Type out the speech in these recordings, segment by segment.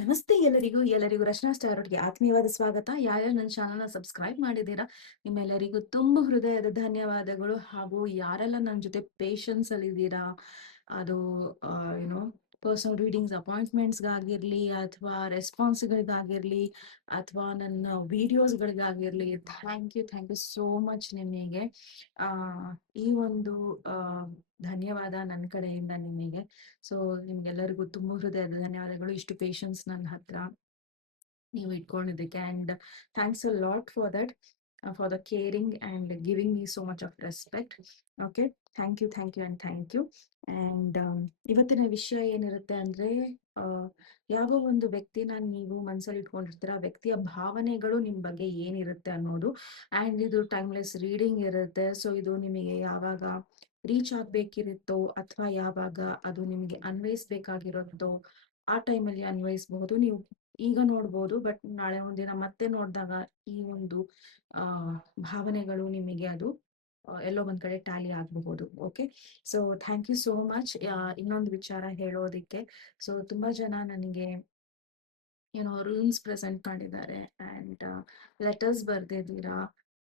ನಮಸ್ತೆ ಎಲ್ಲರಿಗೂ ರಚನಾ ಸ್ಟಾರ್‌ಗೆ ಆತ್ಮೀಯವಾದ ಸ್ವಾಗತ. ಯಾರ್ಯಾರು ನನ್ನ ಚಾನಲ್‌ನ ಸಬ್ಸ್ಕ್ರೈಬ್ ಮಾಡಿದ್ದೀರಾ, ನಿಮ್ಮೆಲ್ಲರಿಗೂ ತುಂಬ ಹೃದಯದ ಧನ್ಯವಾದಗಳು. ಹಾಗೂ ಯಾರೆಲ್ಲ ನನ್ನ ಜೊತೆ ಪೇಷನ್ಸ್ ಅಲ್ಲಿ ಇದ್ದೀರಾ, ಅದು ಯುನೋ ಪರ್ಸನಲ್ ರೀಡಿಂಗ್ಸ್ ಅಪಾಯಿಂಟ್ಮೆಂಟ್ಸ್‌ಗಾಗಿರ್ಲಿ ಅಥವಾ ರೆಸ್ಪಾನ್ಸ್‌ಗಳಿಗಾಗಿರ್ಲಿ ಅಥವಾ ನನ್ನ ವಿಡಿಯೋಸ್‌ಗಳಿಗಾಗಿರ್ಲಿ, ಥ್ಯಾಂಕ್ ಯು ಸೋ ಮಚ್ ನಿಮಗೆ. ಆ, ಈ ಒಂದು ಆ, ಧನ್ಯವಾದ ನನ್ನ ಕಡೆಯಿಂದ ನಿಮಗೆ. ಸೊ ನಿಮ್ಗೆಲ್ಲರಿಗೂ ತುಂಬ ಹೃದಯದ ಧನ್ಯವಾದಗಳು, ಇಷ್ಟು ಪೇಷನ್ಸ್ ನನ್ನ ಹತ್ರ ನೀವು ಇಟ್ಕೊಂಡಿದ್ದಕ್ಕೆ. And thanks a lot for that, for the caring and giving me so much of respect. Okay, thank you. And ಇವತ್ತಿನ ವಿಷಯ ಏನಿರುತ್ತೆ ಅಂದರೆ, ಯಾವ ಒಂದು ವ್ಯಕ್ತಿನ ನೀವು ಮನಸ್ಸಲ್ಲಿ ಇಟ್ಕೊಂಡಿರ್ತೀರ, ಆ ವ್ಯಕ್ತಿಯ ಭಾವನೆಗಳು ನಿಮ್ಮ ಬಗ್ಗೆ ಏನಿರುತ್ತೆ ಅನ್ನೋದು. ಆ್ಯಂಡ್ ಇದು ಟೈಮ್ಲೆಸ್ ರೀಡಿಂಗ್ ಇರುತ್ತೆ. ಸೊ ಇದು ನಿಮಗೆ ಯಾವಾಗ ರೀಚ್ ಆಗ್ಬೇಕಿರುತ್ತೋ ಅಥವಾ ಯಾವಾಗ ಅದು ನಿಮಗೆ ಅನ್ವಯಿಸ್ಬೇಕಾಗಿರುತ್ತೋ ಆ ಟೈಮಲ್ಲಿ ಅನ್ವಯಿಸಬಹುದು. ನೀವು ಈಗ ನೋಡ್ಬೋದು, ಬಟ್ ನಾಳೆ ಒಂದಿನ ಮತ್ತೆ ನೋಡಿದಾಗ ಈ ಒಂದು ಆ ಭಾವನೆಗಳು ನಿಮಗೆ ಅದು ಎಲ್ಲೋ ಒಂದ್ ಕಡೆ ಟ್ಯಾಲಿ ಆಗಬಹುದು. Okay, so thank you so much. ಇನ್ನೊಂದು ವಿಚಾರ ಹೇಳೋದಿಕ್ಕೆ, ಸೊ ತುಂಬಾ ಜನ ನನಗೆ ರೂಲ್ಸ್ ಪ್ರೆಸೆಂಟ್ ಮಾಡಿದ್ದಾರೆ ಆ್ಯಂಡ್ ಲೆಟರ್ಸ್ ಬರ್ದಿದ್ದೀರಾ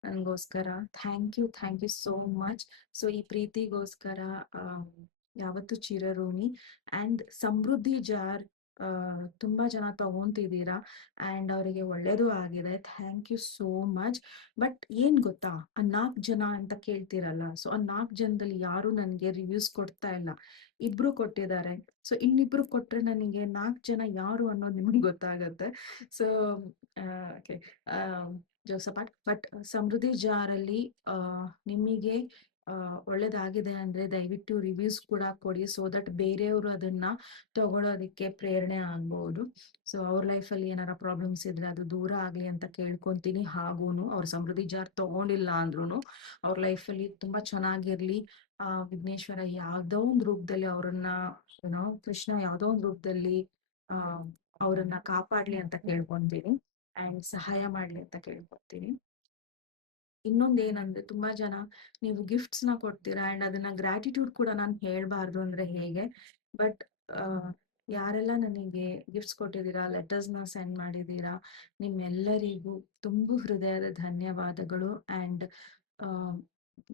ನನಗೋಸ್ಕರ. Thank you so much. So ಈ ಪ್ರೀತಿಗೋಸ್ಕರ ಯಾವತ್ತು ಚಿರಋಣಿ. ಆ್ಯಂಡ್ ಸಮೃದ್ಧಿ ಜಾರ್ ತುಂಬಾ ಜನ ತಗೊಂತಿದ್ದೀರಾ ಆ್ಯಂಡ್ ಅವರಿಗೆ ಒಳ್ಳೇದು ಆಗಿದೆ. Thank you so much. But ಏನ್ ಗೊತ್ತಾ, ಆ 4 ಜನ ಅಂತ ಕೇಳ್ತಿರಲ್ಲ, ಸೊ ಆ 4 ಜನದಲ್ಲಿ ಯಾರು ನನಗೆ ರಿವ್ಯೂಸ್ ಕೊಡ್ತಾ ಇಲ್ಲ. ಇಬ್ರು ಕೊಟ್ಟಿದ್ದಾರೆ. ಸೊ ಇನ್ನಿಬ್ರು ಕೊಟ್ರೆ ನನಗೆ 4 ಜನ ಯಾರು ಅನ್ನೋದು ನಿಮಗೆ ಗೊತ್ತಾಗತ್ತೆ. ಸೊ ಓಕೆ, ಜೋಸಪಾಟ್. ಬಟ್ ಸಮೃದ್ಧಿ ಜಾರಲ್ಲಿ ನಿಮಗೆ ಒಳ್ಳೇದಾಗಿದೆ ಅಂದ್ರೆ ದಯವಿಟ್ಟು ರಿವ್ಯೂಸ್ ಕೂಡ ಕೊಡಿ, ಸೊ ದಟ್ ಬೇರೆಯವರು ಅದನ್ನ ತಗೊಳ್ಳೋದಕ್ಕೆ ಪ್ರೇರಣೆ ಆಗ್ಬಹುದು. ಸೊ ಅವ್ರ ಲೈಫಲ್ಲಿ ಏನಾರ ಪ್ರಾಬ್ಲಮ್ಸ್ ಇದ್ರೆ ಅದು ದೂರ ಆಗ್ಲಿ ಅಂತ ಕೇಳ್ಕೊಂತೀನಿ. ಹಾಗೂನು ಅವ್ರ ಸಮೃದ್ಧಿ ಜಾರ್ ತಗೊಂಡಿಲ್ಲ ಅಂದ್ರೂ ಅವ್ರ ಲೈಫಲ್ಲಿ ತುಂಬಾ ಚೆನ್ನಾಗಿರ್ಲಿ. ವಿಘ್ನೇಶ್ವರ ಯಾವ್ದೋ ಒಂದು ರೂಪದಲ್ಲಿ ಅವ್ರನ್ನ, ಕೃಷ್ಣ ಯಾವ್ದೋ ಒಂದು ರೂಪದಲ್ಲಿ ಆ ಅವ್ರನ್ನ ಕಾಪಾಡ್ಲಿ ಅಂತ ಕೇಳ್ಕೊಂತೀನಿ ಅಂಡ್ ಸಹಾಯ ಮಾಡ್ಲಿ ಅಂತ ಕೇಳ್ಕೊಂತೀನಿ. ಇನ್ನೊಂದೇನಂದ್ರೆ, ತುಂಬಾ ಜನ ನೀವು ಗಿಫ್ಟ್ಸ್ ನ ಕೊಡ್ತೀರಾ ಅಂಡ್ ಅದನ್ನ ಗ್ರಾಟಿಟ್ಯೂಡ್ ಕೂಡ ನಾನು ಹೇಳ್ಬಾರ್ದು ಅಂದ್ರೆ ಹೇಗೆ. ಬಟ್ ಯಾರೆಲ್ಲ ನನಗೆ ಗಿಫ್ಟ್ಸ್ ಕೊಟ್ಟಿದ್ದೀರಾ, ಲೆಟರ್ಸ್ ನ ಸೆಂಡ್ ಮಾಡಿದ್ದೀರಾ, ನಿಮ್ಮೆಲ್ಲರಿಗೂ ತುಂಬು ಹೃದಯದ ಧನ್ಯವಾದಗಳು. ಅಂಡ್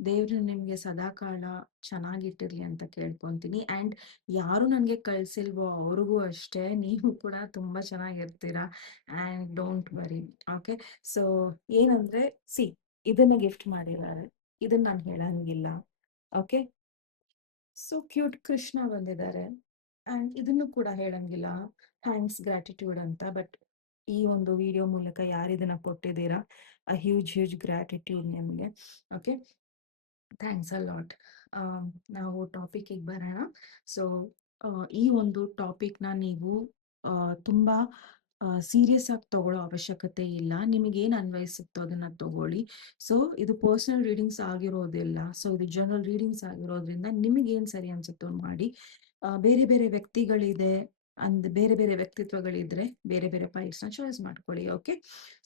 ದೇವ್ರು ನಿಮ್ಗೆ ಸದಾಕಾಲ ಚೆನ್ನಾಗಿಟ್ಟಿರ್ಲಿ ಅಂತ ಕೇಳ್ಕೊಂತೀನಿ. ಅಂಡ್ ಯಾರು ನನಗೆ ಕಳ್ಸಿಲ್ವೋ ಅವ್ರಿಗೂ ಅಷ್ಟೇ, ನೀವು ಕೂಡ ತುಂಬಾ ಚೆನ್ನಾಗಿರ್ತೀರಾ and don't worry. Okay, so ಏನಂದ್ರೆ, ಸಿ, ಇದನ್ನ ಗಿಫ್ಟ್ ಮಾಡಿದ್ದಾರೆ, ಇದನ್ನ ನಾನು ಹೇಳಂಗಿಲ್ಲ. ಓಕೆ, ಸೊ ಕ್ಯೂಟ್ ಕೃಷ್ಣ ಬಂದಿದ್ದಾರೆ ಅಂಡ್ ಇದನ್ನು ಕೂಡ ಹೇಳಂಗಿಲ್ಲ ಥ್ಯಾಂಕ್ಸ್ ಗ್ರಾಟಿಟ್ಯೂಡ್ ಅಂತ. ಬಟ್ ಈ ಒಂದು ವಿಡಿಯೋ ಮೂಲಕ ಯಾರು ಇದನ್ನ ಕೊಟ್ಟಿದ್ದೀರಾ, ಅ ಹ್ಯೂಜ್ ಗ್ರಾಟಿಟ್ಯೂಡ್ ನಿಮಗೆ. Okay, thanks a lot. ನಾವು ಟಾಪಿಕ್ಕಿಗೆ ಬರೋಣ. ಸೊ ಈ ಒಂದು ಟಾಪಿಕ್ನ ನೀವು ತುಂಬಾ ಸೀರಿಯಸ್ ಆಗಿ ತಗೊಳ್ಳೋ ಅವಶ್ಯಕತೆ ಇಲ್ಲ. ನಿಮಗೇನು ಅನ್ವಯಿಸುತ್ತೋ ಅದನ್ನ ತಗೊಳ್ಳಿ. ಸೊ ಇದು ಪರ್ಸನಲ್ ರೀಡಿಂಗ್ಸ್ ಆಗಿರೋದಿಲ್ಲ, ಸೊ ಇದು ಜನರಲ್ ರೀಡಿಂಗ್ಸ್ ಆಗಿರೋದ್ರಿಂದ ನಿಮಗೇನು ಸರಿ ಅನ್ಸುತ್ತೋ ಮಾಡಿ. ಬೇರೆ ಬೇರೆ ವ್ಯಕ್ತಿಗಳಿದೆ, ಬೇರೆ ಬೇರೆ ವ್ಯಕ್ತಿತ್ವಗಳಿದ್ರೆ ಬೇರೆ ಬೇರೆ ಪೈಲ್ಸ್ನ ಚಾಯ್ಸ್ ಮಾಡ್ಕೊಳ್ಳಿ. ಓಕೆ,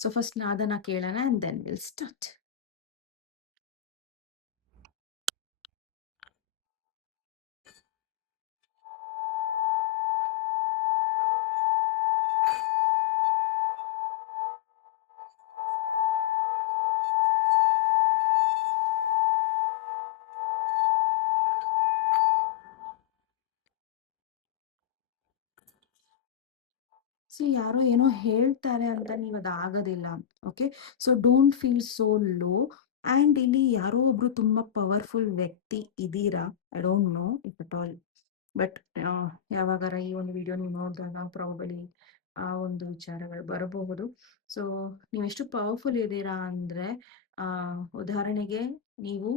ಸೊ ಫಸ್ಟ್ ಅದನ್ನ ಕೇಳೋಣ and then will start. So ಯಾರೋ ಏನೋ ಹೇಳ್ತಾರೆ ಅಂತ ನೀವು ಅದು ಆಗೋದಿಲ್ಲ. Okay, so don't feel so low. And ಇಲ್ಲಿ ಯಾರೋ ಒಬ್ರು ತುಂಬಾ ಪವರ್ಫುಲ್ ವ್ಯಕ್ತಿ ಇದ್ದೀರಾ, I don't know if at all. But ಯಾವಾಗಾರ ಈ ಒಂದು ವಿಡಿಯೋ ನೀವು ನೋಡಿದಾಗ ಪ್ರಾಬಲಿ ಆ ಒಂದು ವಿಚಾರಗಳು ಬರಬಹುದು. ಸೊ ನೀವು ಎಷ್ಟು ಪವರ್ಫುಲ್ ಇದ್ದೀರಾ ಅಂದ್ರೆ, ಉದಾಹರಣೆಗೆ ನೀವು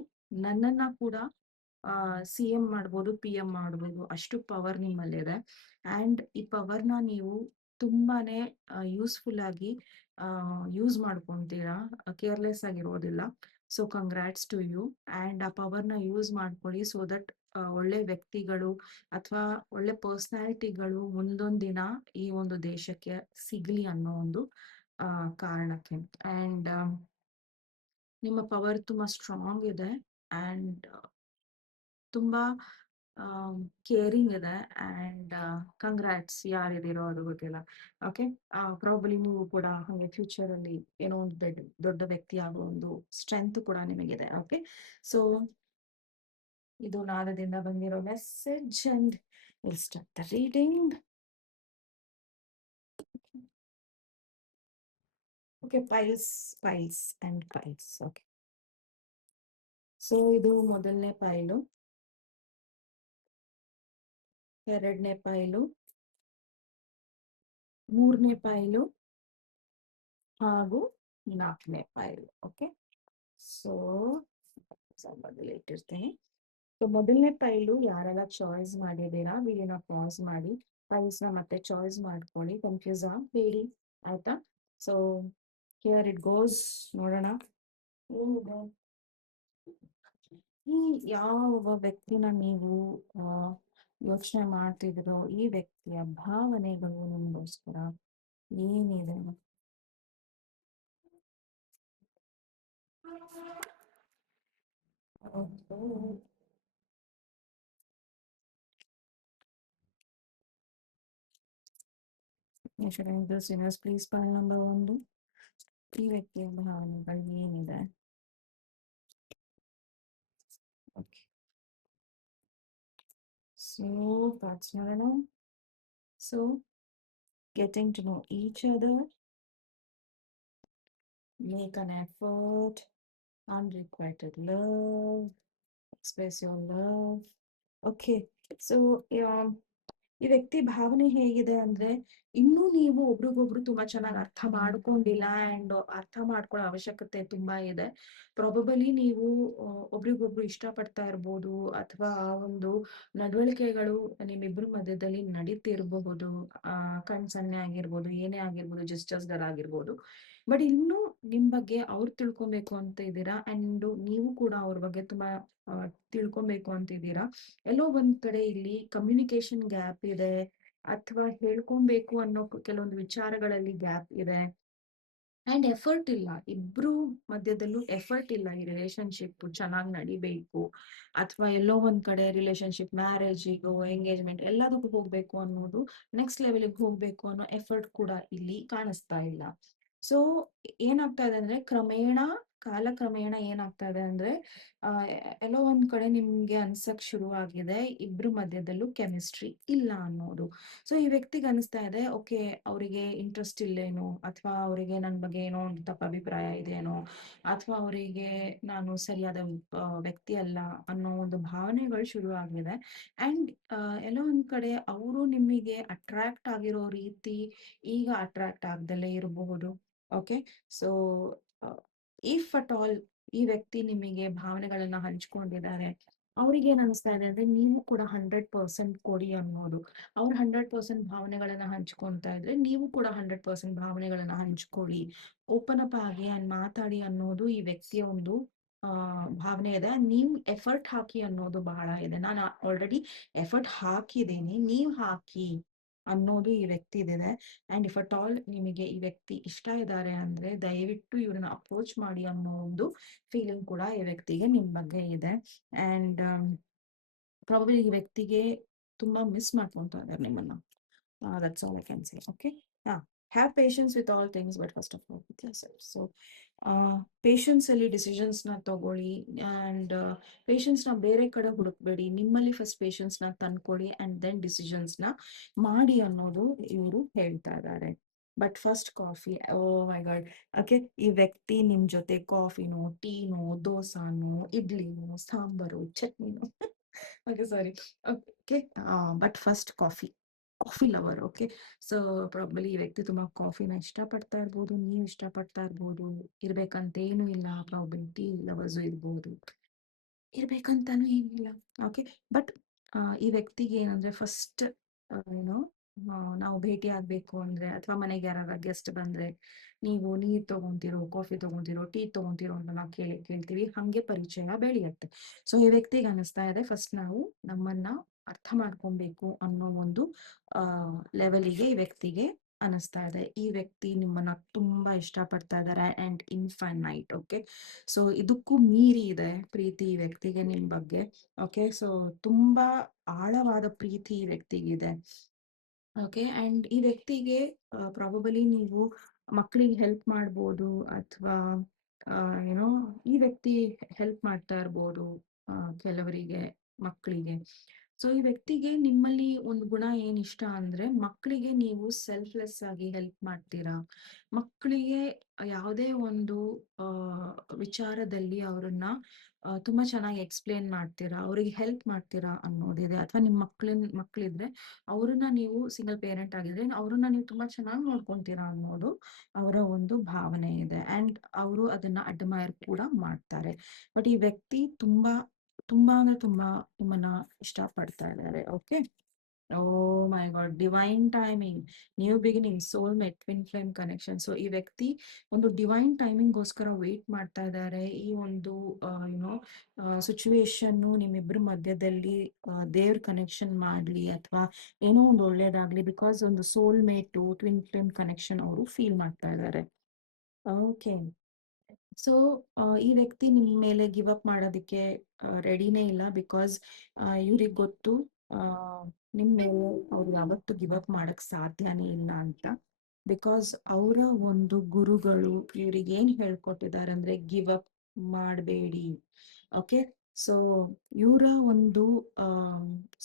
ನನ್ನನ್ನ ಕೂಡ CM ಮಾಡ್ಬೋದು, PM ಮಾಡ್ಬೋದು, ಅಷ್ಟು ಪವರ್ ನಿಮ್ಮಲ್ಲಿದೆ. ಆ್ಯಂಡ್ ಈ ಪವರ್ನ ನೀವು ತುಂಬಾನೇ ಯೂಸ್ಫುಲ್ ಆಗಿ ಯೂಸ್ ಮಾಡ್ಕೊತೀರಾ, ಕೇರ್ಲೆಸ್ ಆಗಿರೋದಿಲ್ಲ. So congrats to you. And ಆ ಪವರ್ನ ಯೂಸ್ ಮಾಡ್ಕೊಳ್ಳಿ, ಸೊ ದಟ್ ಒಳ್ಳೆ ವ್ಯಕ್ತಿಗಳು ಅಥವಾ ಒಳ್ಳೆ ಪರ್ಸ್ನಾಲಿಟಿಗಳು ಮುಂದೊಂದು ದಿನ ಈ ಒಂದು ದೇಶಕ್ಕೆ ಸಿಗ್ಲಿ ಅನ್ನೋ ಒಂದು ಕಾರಣಕ್ಕೆ. ಆ್ಯಂಡ್ ನಿಮ್ಮ ಪವರ್ ತುಂಬಾ ಸ್ಟ್ರಾಂಗ್ ಇದೆ ಆ್ಯಂಡ್ ತುಂಬಾ ಕೇರಿಂಗ್ ಇದೆ ಆ್ಯಂಡ್ ಕಂಗ್ರಾಟ್ಸ್ ಯಾರಿದ್ದೀರೋ ಅದು ಗೊತ್ತಿಲ್ಲ. ಓಕೆ. ಪ್ರಾಬಲಿ ನೀವು ಕೂಡ ಹಾಗೆ ಫ್ಯೂಚರಲ್ಲಿ ಏನೋ ಒಂದು ದೊಡ್ಡ ವ್ಯಕ್ತಿ ಆಗೋ ಒಂದು ಸ್ಟ್ರೆಂತ್ ಕೂಡ ನಿಮಗಿದೆ. ಓಕೆ. ಸೊ ಇದು ನಾದದಿಂದ ಬಂದಿರೋ message and will start the reading. Okay, piles and piles. Okay. So ಇದು ಮೊದಲನೇ ಪೈಲು, ಎರಡನೇ ಪೈಲು, ಮೂರನೇ ಪೈಲು ಹಾಗೂ ನಾಲ್ಕನೇ ಪೈಲು. ಓಕೆ. ಸೊ ಮೊದಲು ಇಟ್ಟಿರ್ತೀನಿ. ಸೊ ಮೊದಲನೇ ಪೈಲು ಯಾರೆಲ್ಲ ಚಾಯ್ಸ್ ಮಾಡಿದ್ದೀರಾ ವಿಡಿಯೋನ ಪಾಸ್ ಮಾಡಿ ಪೈಲ್ಸ್ನ ಮತ್ತೆ ಚಾಯ್ಸ್ ಮಾಡ್ಕೊಳ್ಳಿ, ಕನ್ಫ್ಯೂಸ್ ಆಗಬೇಡಿ, ಆಯ್ತಾ? So here it goes. ನೋಡೋಣ ಏನಿದೆ. ಈ ಯಾವ ವ್ಯಕ್ತಿನ ನೀವು ಯೋಚನೆ ಮಾಡ್ತಿದ್ದೀರೋ ಈ ವ್ಯಕ್ತಿಯ ಭಾವನೆಗಳು ನಿಮಗೋಸ್ಕರ ಏನಿದೆ? ಪ್ಲೀಸ್ ಪೈಲ್ ನಂಬರ್ 1, ಈ ವ್ಯಕ್ತಿಯ ಭಾವನೆಗಳು ಏನಿದೆ? ಓಕೆ. ಸೊ that's ನೋಡೋಣ. So getting to know each other, make an effort, unrequited love, express your love. Okay. So ಈ ವ್ಯಕ್ತಿ ಭಾವನೆ ಹೇಗಿದೆ ಅಂದ್ರೆ, ಇನ್ನೂ ನೀವು ಒಬ್ರಿಗೊಬ್ರು ತುಂಬಾ ಚೆನ್ನಾಗಿ ಅರ್ಥ ಮಾಡ್ಕೊಂಡಿಲ್ಲ ಅಂಡ್ ಅರ್ಥ ಮಾಡ್ಕೊಳ್ಳೋ ಅವಶ್ಯಕತೆ ತುಂಬಾ ಇದೆ. ಪ್ರಾಬಬಲಿ ನೀವು ಒಬ್ರಿಗೊಬ್ರು ಇಷ್ಟಪಡ್ತಾ ಇರ್ಬೋದು, ಅಥವಾ ಆ ಒಂದು ನಡವಳಿಕೆಗಳು ನಿಮ್ಮಿಬ್ರ ಮಧ್ಯದಲ್ಲಿ ನಡೀತಿರಬಹುದು. ಕಣ್ ಸನ್ನೆ ಆಗಿರ್ಬೋದು, ಏನೇ ಆಗಿರ್ಬೋದು, ಜಸ್ಟಸ್ಗಳಾಗಿರ್ಬೋದು. ಬಟ್ ಇನ್ನೂ ನಿಮ್ ಬಗ್ಗೆ ಅವ್ರು ತಿಳ್ಕೊಬೇಕು ಅಂತ ಇದ್ದೀರಾ ಅಂಡ್ ನೀವು ಕೂಡ ಅವ್ರ ಬಗ್ಗೆ ತುಂಬಾ ತಿಳ್ಕೊಬೇಕು ಅಂತಿದ್ದೀರಾ. ಎಲ್ಲೋ ಒಂದ್ ಕಡೆ ಇಲ್ಲಿ ಕಮ್ಯುನಿಕೇಶನ್ ಗ್ಯಾಪ್ ಇದೆ, ಅಥವಾ ಹೇಳ್ಕೊಬೇಕು ಅನ್ನೋ ಕೆಲವೊಂದು ವಿಚಾರಗಳಲ್ಲಿ ಗ್ಯಾಪ್ ಇದೆ ಅಂಡ್ ಎಫರ್ಟ್ ಇಲ್ಲ. ಇಬ್ರು ಮಧ್ಯದಲ್ಲೂ ಎಫರ್ಟ್ ಇಲ್ಲ. ಈ ರಿಲೇಶನ್ಶಿಪ್ ಚೆನ್ನಾಗಿ ನಡಿಬೇಕು, ಅಥವಾ ಎಲ್ಲೋ ಒಂದ್ ಕಡೆ ರಿಲೇಶನ್ಶಿಪ್ ಮ್ಯಾರೇಜಿಗೂ ಎಂಗೇಜ್ಮೆಂಟ್ ಎಲ್ಲದಕ್ಕೂ ಹೋಗ್ಬೇಕು ಅನ್ನೋದು, ನೆಕ್ಸ್ಟ್ ಲೆವೆಲ್ಗೆ ಹೋಗ್ಬೇಕು ಅನ್ನೋ ಎಫರ್ಟ್ ಕೂಡ ಇಲ್ಲಿ ಕಾಣಿಸ್ತಾ ಇಲ್ಲ. ಸೊ ಏನಾಗ್ತಾ ಇದೆ ಅಂದ್ರೆ, ಕಾಲಕ್ರಮೇಣ ಏನಾಗ್ತಾ ಇದೆ ಅಂದ್ರೆ, ಎಲ್ಲೋ ಒಂದ್ ಕಡೆ ನಿಮ್ಗೆ ಅನ್ಸಕ್ ಶುರುವಾಗಿದೆ ಇಬ್ರು ಮಧ್ಯದಲ್ಲೂ ಕೆಮಿಸ್ಟ್ರಿ ಇಲ್ಲ ಅನ್ನೋದು. ಸೊ ಈ ವ್ಯಕ್ತಿಗೆ ಅನಿಸ್ತಾ ಇದೆ, ಓಕೆ, ಅವರಿಗೆ ಇಂಟ್ರೆಸ್ಟ್ ಇಲ್ಲೇನೋ, ಅಥವಾ ಅವರಿಗೆ ನನ್ನ ಬಗ್ಗೆ ಏನೋ ಒಂದು ತಪ್ಪ ಅಭಿಪ್ರಾಯ ಇದೆಯೇನೋ, ಅಥವಾ ಅವರಿಗೆ ನಾನು ಸರಿಯಾದ ವ್ಯಕ್ತಿ ಅಲ್ಲ ಅನ್ನೋ ಒಂದು ಭಾವನೆಗಳು ಶುರು ಆಗಿದೆ. ಅಂಡ್ ಎಲ್ಲೋ ಒಂದ್ ಕಡೆ ಅವರು ನಿಮಗೆ ಅಟ್ರಾಕ್ಟ್ ಆಗಿರೋ ರೀತಿ ಈಗ ಅಟ್ರಾಕ್ಟ್ ಆಗ್ದಲೇ ಇರಬಹುದು. Okay. So if at all ಈ ವ್ಯಕ್ತಿ ನಿಮಗೆ ಭಾವನೆಗಳನ್ನ ಹಂಚ್ಕೊಂಡಿದ್ದಾರೆ, ಅವ್ರಿಗೆ ಏನ್ ಅನಿಸ್ತಾ ಇದೆ ಅಂದ್ರೆ, ನೀವು ಕೂಡ 100% ಕೊಡಿ ಅನ್ನೋದು. ಅವ್ರು 100% ಭಾವನೆಗಳನ್ನ ಹಂಚ್ಕೊಂತಾ ಇದ್ರೆ, ನೀವು ಕೂಡ 100% ಭಾವನೆಗಳನ್ನ ಹಂಚ್ಕೊಳ್ಳಿ, ಓಪನ್ ಅಪ್ ಆಗಿ ಮಾತಾಡಿ ಅನ್ನೋದು ಈ ವ್ಯಕ್ತಿಯ ಒಂದು ಭಾವನೆ ಇದೆ. ನೀವು ಎಫರ್ಟ್ ಹಾಕಿ ಅನ್ನೋದು ಬಹಳ ಇದೆ. ನಾನು ಆಲ್ರೆಡಿ ಎಫರ್ಟ್ ಹಾಕಿದ್ದೀನಿ, ನೀವು ಹಾಕಿ ಅನ್ನೋದು ಈ ವ್ಯಕ್ತಿದಿದೆ. ಅಂಡ್ ಇಫ್ ಅಟ್ ಆಲ್ ನಿಮಗೆ ಈ ವ್ಯಕ್ತಿ ಇಷ್ಟ ಇದ್ದಾರೆ ಅಂದ್ರೆ, ದಯವಿಟ್ಟು ಇವ್ರನ್ನ ಅಪ್ರೋಚ್ ಮಾಡಿ ಅನ್ನೋ ಒಂದು ಫೀಲಿಂಗ್ ಕೂಡ ಈ ವ್ಯಕ್ತಿಗೆ ನಿಮ್ ಬಗ್ಗೆ ಇದೆ. ಅಂಡ್ ಪ್ರಾಬಬ್ಲಿ ಈ ವ್ಯಕ್ತಿಗೆ ತುಂಬಾ ಮಿಸ್ ಮಾಡ್ಕೊಂತಾ ಇದ್ದಾರೆ ನಿಮ್ಮನ್ನ. That's all I can say. Okay. Have patience with all things, but first of all with your self. So patience ಅಲ್ಲಿ ಡಿಸಿಷನ್ಸ್ ನ ತಗೊಳ್ಳಿ ಅಂಡ್ ಪೇಷನ್ಸ್ ನ ಬೇರೆ ಕಡೆ ಹುಡುಕ್ಬೇಡಿ, ನಿಮ್ಮಲ್ಲಿ ಫಸ್ಟ್ ಪೇಷನ್ಸ್ ನ ತಂದ್ಕೊಳ್ಳಿ ಅಂಡ್ ದೆನ್ ಡಿಸಿಷನ್ಸ್ ನ ಮಾಡಿ ಅನ್ನೋದು ಇವರು ಹೇಳ್ತಾ ಇದ್ದಾರೆ. But first coffee. Oh my God. Okay. ಈ ವ್ಯಕ್ತಿ ನಿಮ್ ಜೊತೆ ಕಾಫಿನೋ, ಟೀನೋ, ದೋಸಾನೋ, ಇಡ್ಲಿನೋ, ಸಾಂಬಾರು, ಚಟ್ನಿನೋ okay, sorry. Okay. But first coffee lover. Okay. So probably ಈ ವ್ಯಕ್ತಿ ತುಂಬಾ ಕಾಫಿನ ಇಷ್ಟಪಡ್ತಾ ಇರ್ಬೋದು, ನೀವು ಇಷ್ಟಪಡ್ತಾ ಇರ್ಬೋದು. ಇರ್ಬೇಕಂತ ಏನು ಇಲ್ಲ, ಪ್ರಾಬಲಿ ಟೀ ಲವರ್ಸು ಇರ್ಬೋದು, ಇರ್ಬೇಕಂತಾನು ಏನಿಲ್ಲ. ಓಕೆ. ಬಟ್ ಈ ವ್ಯಕ್ತಿಗೆ ಏನಂದ್ರೆ, ಫಸ್ಟ್ ಏನೋ ನಾವು ಭೇಟಿ ಆಗ್ಬೇಕು ಅಂದ್ರೆ, ಅಥವಾ ಮನೆಗೆ ಯಾರಾರ ಗೆಸ್ಟ್ ಬಂದ್ರೆ, ನೀವು ನೀರ್ ತಗೊಂತಿರೋ, ಕಾಫಿ ತಗೊಂತಿರೋ, ಟೀ ತಗೊಂತಿರೋ ಅಂತ ನಾವು ಕೇಳ್ತೀವಿ. ಹಂಗೆ ಪರಿಚಯ ಬೆಳೆಯುತ್ತೆ. ಸೊ ಈ ವ್ಯಕ್ತಿಗೆ ಅನಿಸ್ತಾ ಇದೆ, ಫಸ್ಟ್ ನಾವು ನಮ್ಮನ್ನ ಅರ್ಥ ಮಾಡ್ಕೊಬೇಕು ಅನ್ನೋ ಒಂದು ಲೆವೆಲಿಗೆ ಈ ವ್ಯಕ್ತಿಗೆ ಅನಿಸ್ತಾ ಇದೆ. ಈ ವ್ಯಕ್ತಿ ನಿಮ್ಮನ್ನ ತುಂಬಾ ಇಷ್ಟಪಡ್ತಾ ಇದ್ದಾರೆ ಅಂಡ್ ಇನ್ಫೈನೈಟ್. ಓಕೆ, ಸೊ ಇದಕ್ಕೂ ಮೀರಿ ಇದೆ ಪ್ರೀತಿ ಈ ವ್ಯಕ್ತಿಗೆ ನಿಮ್ ಬಗ್ಗೆ. ಓಕೆ, ಸೊ ತುಂಬಾ ಆಳವಾದ ಪ್ರೀತಿ ಈ ವ್ಯಕ್ತಿಗಿದೆ. ಓಕೆ, ಅಂಡ್ ಈ ವ್ಯಕ್ತಿಗೆ ಪ್ರಾಬಬಲಿ ನೀವು ಮಕ್ಕಳಿಗೆ ಹೆಲ್ಪ್ ಮಾಡ್ಬೋದು, ಅಥವಾ ಏನೋ ಈ ವ್ಯಕ್ತಿ ಹೆಲ್ಪ್ ಮಾಡ್ತಾ ಇರ್ಬೋದು ಕೆಲವರಿಗೆ, ಮಕ್ಕಳಿಗೆ. ಸೊ ಈ ವ್ಯಕ್ತಿಗೆ ನಿಮ್ಮಲ್ಲಿ ಒಂದು ಗುಣ ಏನ್ ಇಷ್ಟ ಅಂದ್ರೆ, ಮಕ್ಕಳಿಗೆ ನೀವು ಸೆಲ್ಫ್ಲೆಸ್ ಆಗಿ ಹೆಲ್ಪ್ ಮಾಡ್ತೀರಾ. ಮಕ್ಕಳಿಗೆ ಯಾವುದೇ ಒಂದು ಆ ವಿಚಾರದಲ್ಲಿ ಅವರನ್ನ ತುಂಬಾ ಚೆನ್ನಾಗಿ ಎಕ್ಸ್ಪ್ಲೇನ್ ಮಾಡ್ತೀರಾ, ಅವರಿಗೆ ಹೆಲ್ಪ್ ಮಾಡ್ತೀರಾ ಅನ್ನೋದಿದೆ. ಅಥವಾ ನಿಮ್ಮ ಮಕ್ಕಳಿದ್ರೆ ಅವ್ರನ್ನ ನೀವು ಸಿಂಗಲ್ ಪೇರೆಂಟ್ ಆಗಿದ್ರೆ ಅವ್ರನ್ನ ನೀವು ತುಂಬಾ ಚೆನ್ನಾಗಿ ನೋಡ್ಕೊಂತೀರಾ ಅನ್ನೋದು ಅವರ ಒಂದು ಭಾವನೆ ಇದೆ. ಅಂಡ್ ಅವರು ಅದನ್ನ ಅಡ್ಮೈರ್ ಕೂಡ ಮಾಡ್ತಾರೆ. ಬಟ್ ಈ ವ್ಯಕ್ತಿ ತುಂಬಾ ತುಂಬಾ ಅಂದ್ರೆ ತುಂಬಾ ನಿಮ್ಮನ್ನ ಇಷ್ಟಪಡ್ತಾ ಇದ್ದಾರೆ. Okay, oh my God, divine timing, new beginning, soulmate, twin flame connection. So ಈ ವ್ಯಕ್ತಿ ಒಂದು ಡಿವೈನ್ ಟೈಮಿಂಗ್ ಗೋಸ್ಕರ ವೇಟ್ ಮಾಡ್ತಾ ಇದ್ದಾರೆ. ಈ ಒಂದು ಯುನೋ ಸಿಚುವೇಶನ್ ನಿಮ್ಮಿಬ್ಬರ ಮಧ್ಯದಲ್ಲಿ ದೇವ್ರ ಕನೆಕ್ಷನ್ ಮಾಡ್ಲಿ, ಅಥವಾ ಏನೋ ಒಂದು ಒಳ್ಳೇದಾಗ್ಲಿ, ಬಿಕಾಸ್ ಒಂದು ಸೋಲ್ಮೇಟು ಟ್ವಿನ್ ಫ್ಲೇಮ್ ಕನೆಕ್ಷನ್ ಅವರು ಫೀಲ್ ಮಾಡ್ತಾ ಇದ್ದಾರೆ. ಓಕೆ, ಸೊ ಈ ವ್ಯಕ್ತಿ ನಿಮ್ ಮೇಲೆ ಗಿವ್ ಅಪ್ ಮಾಡೋದಕ್ಕೆ ರೆಡಿನೇ ಇಲ್ಲ, ಬಿಕಾಸ್ ಇವ್ರಿಗೆ ಗೊತ್ತು ಆ, ನಿಮ್ ಮೇಲೆ ಅವ್ರು ಯಾವತ್ತು ಗಿವ್ ಅಪ್ ಮಾಡಕ್ ಸಾಧ್ಯನೇ ಇಲ್ಲ ಅಂತ. ಬಿಕಾಸ್ ಅವರ ಒಂದು ಗುರುಗಳು ಇವ್ರಿಗೆ ಏನ್ ಹೇಳ್ಕೊಟ್ಟಿದ್ದಾರೆ ಅಂದ್ರೆ, ಗಿವ್ ಅಪ್ ಮಾಡಬೇಡಿ. ಓಕೆ, ಸೊ ಇವರ ಒಂದು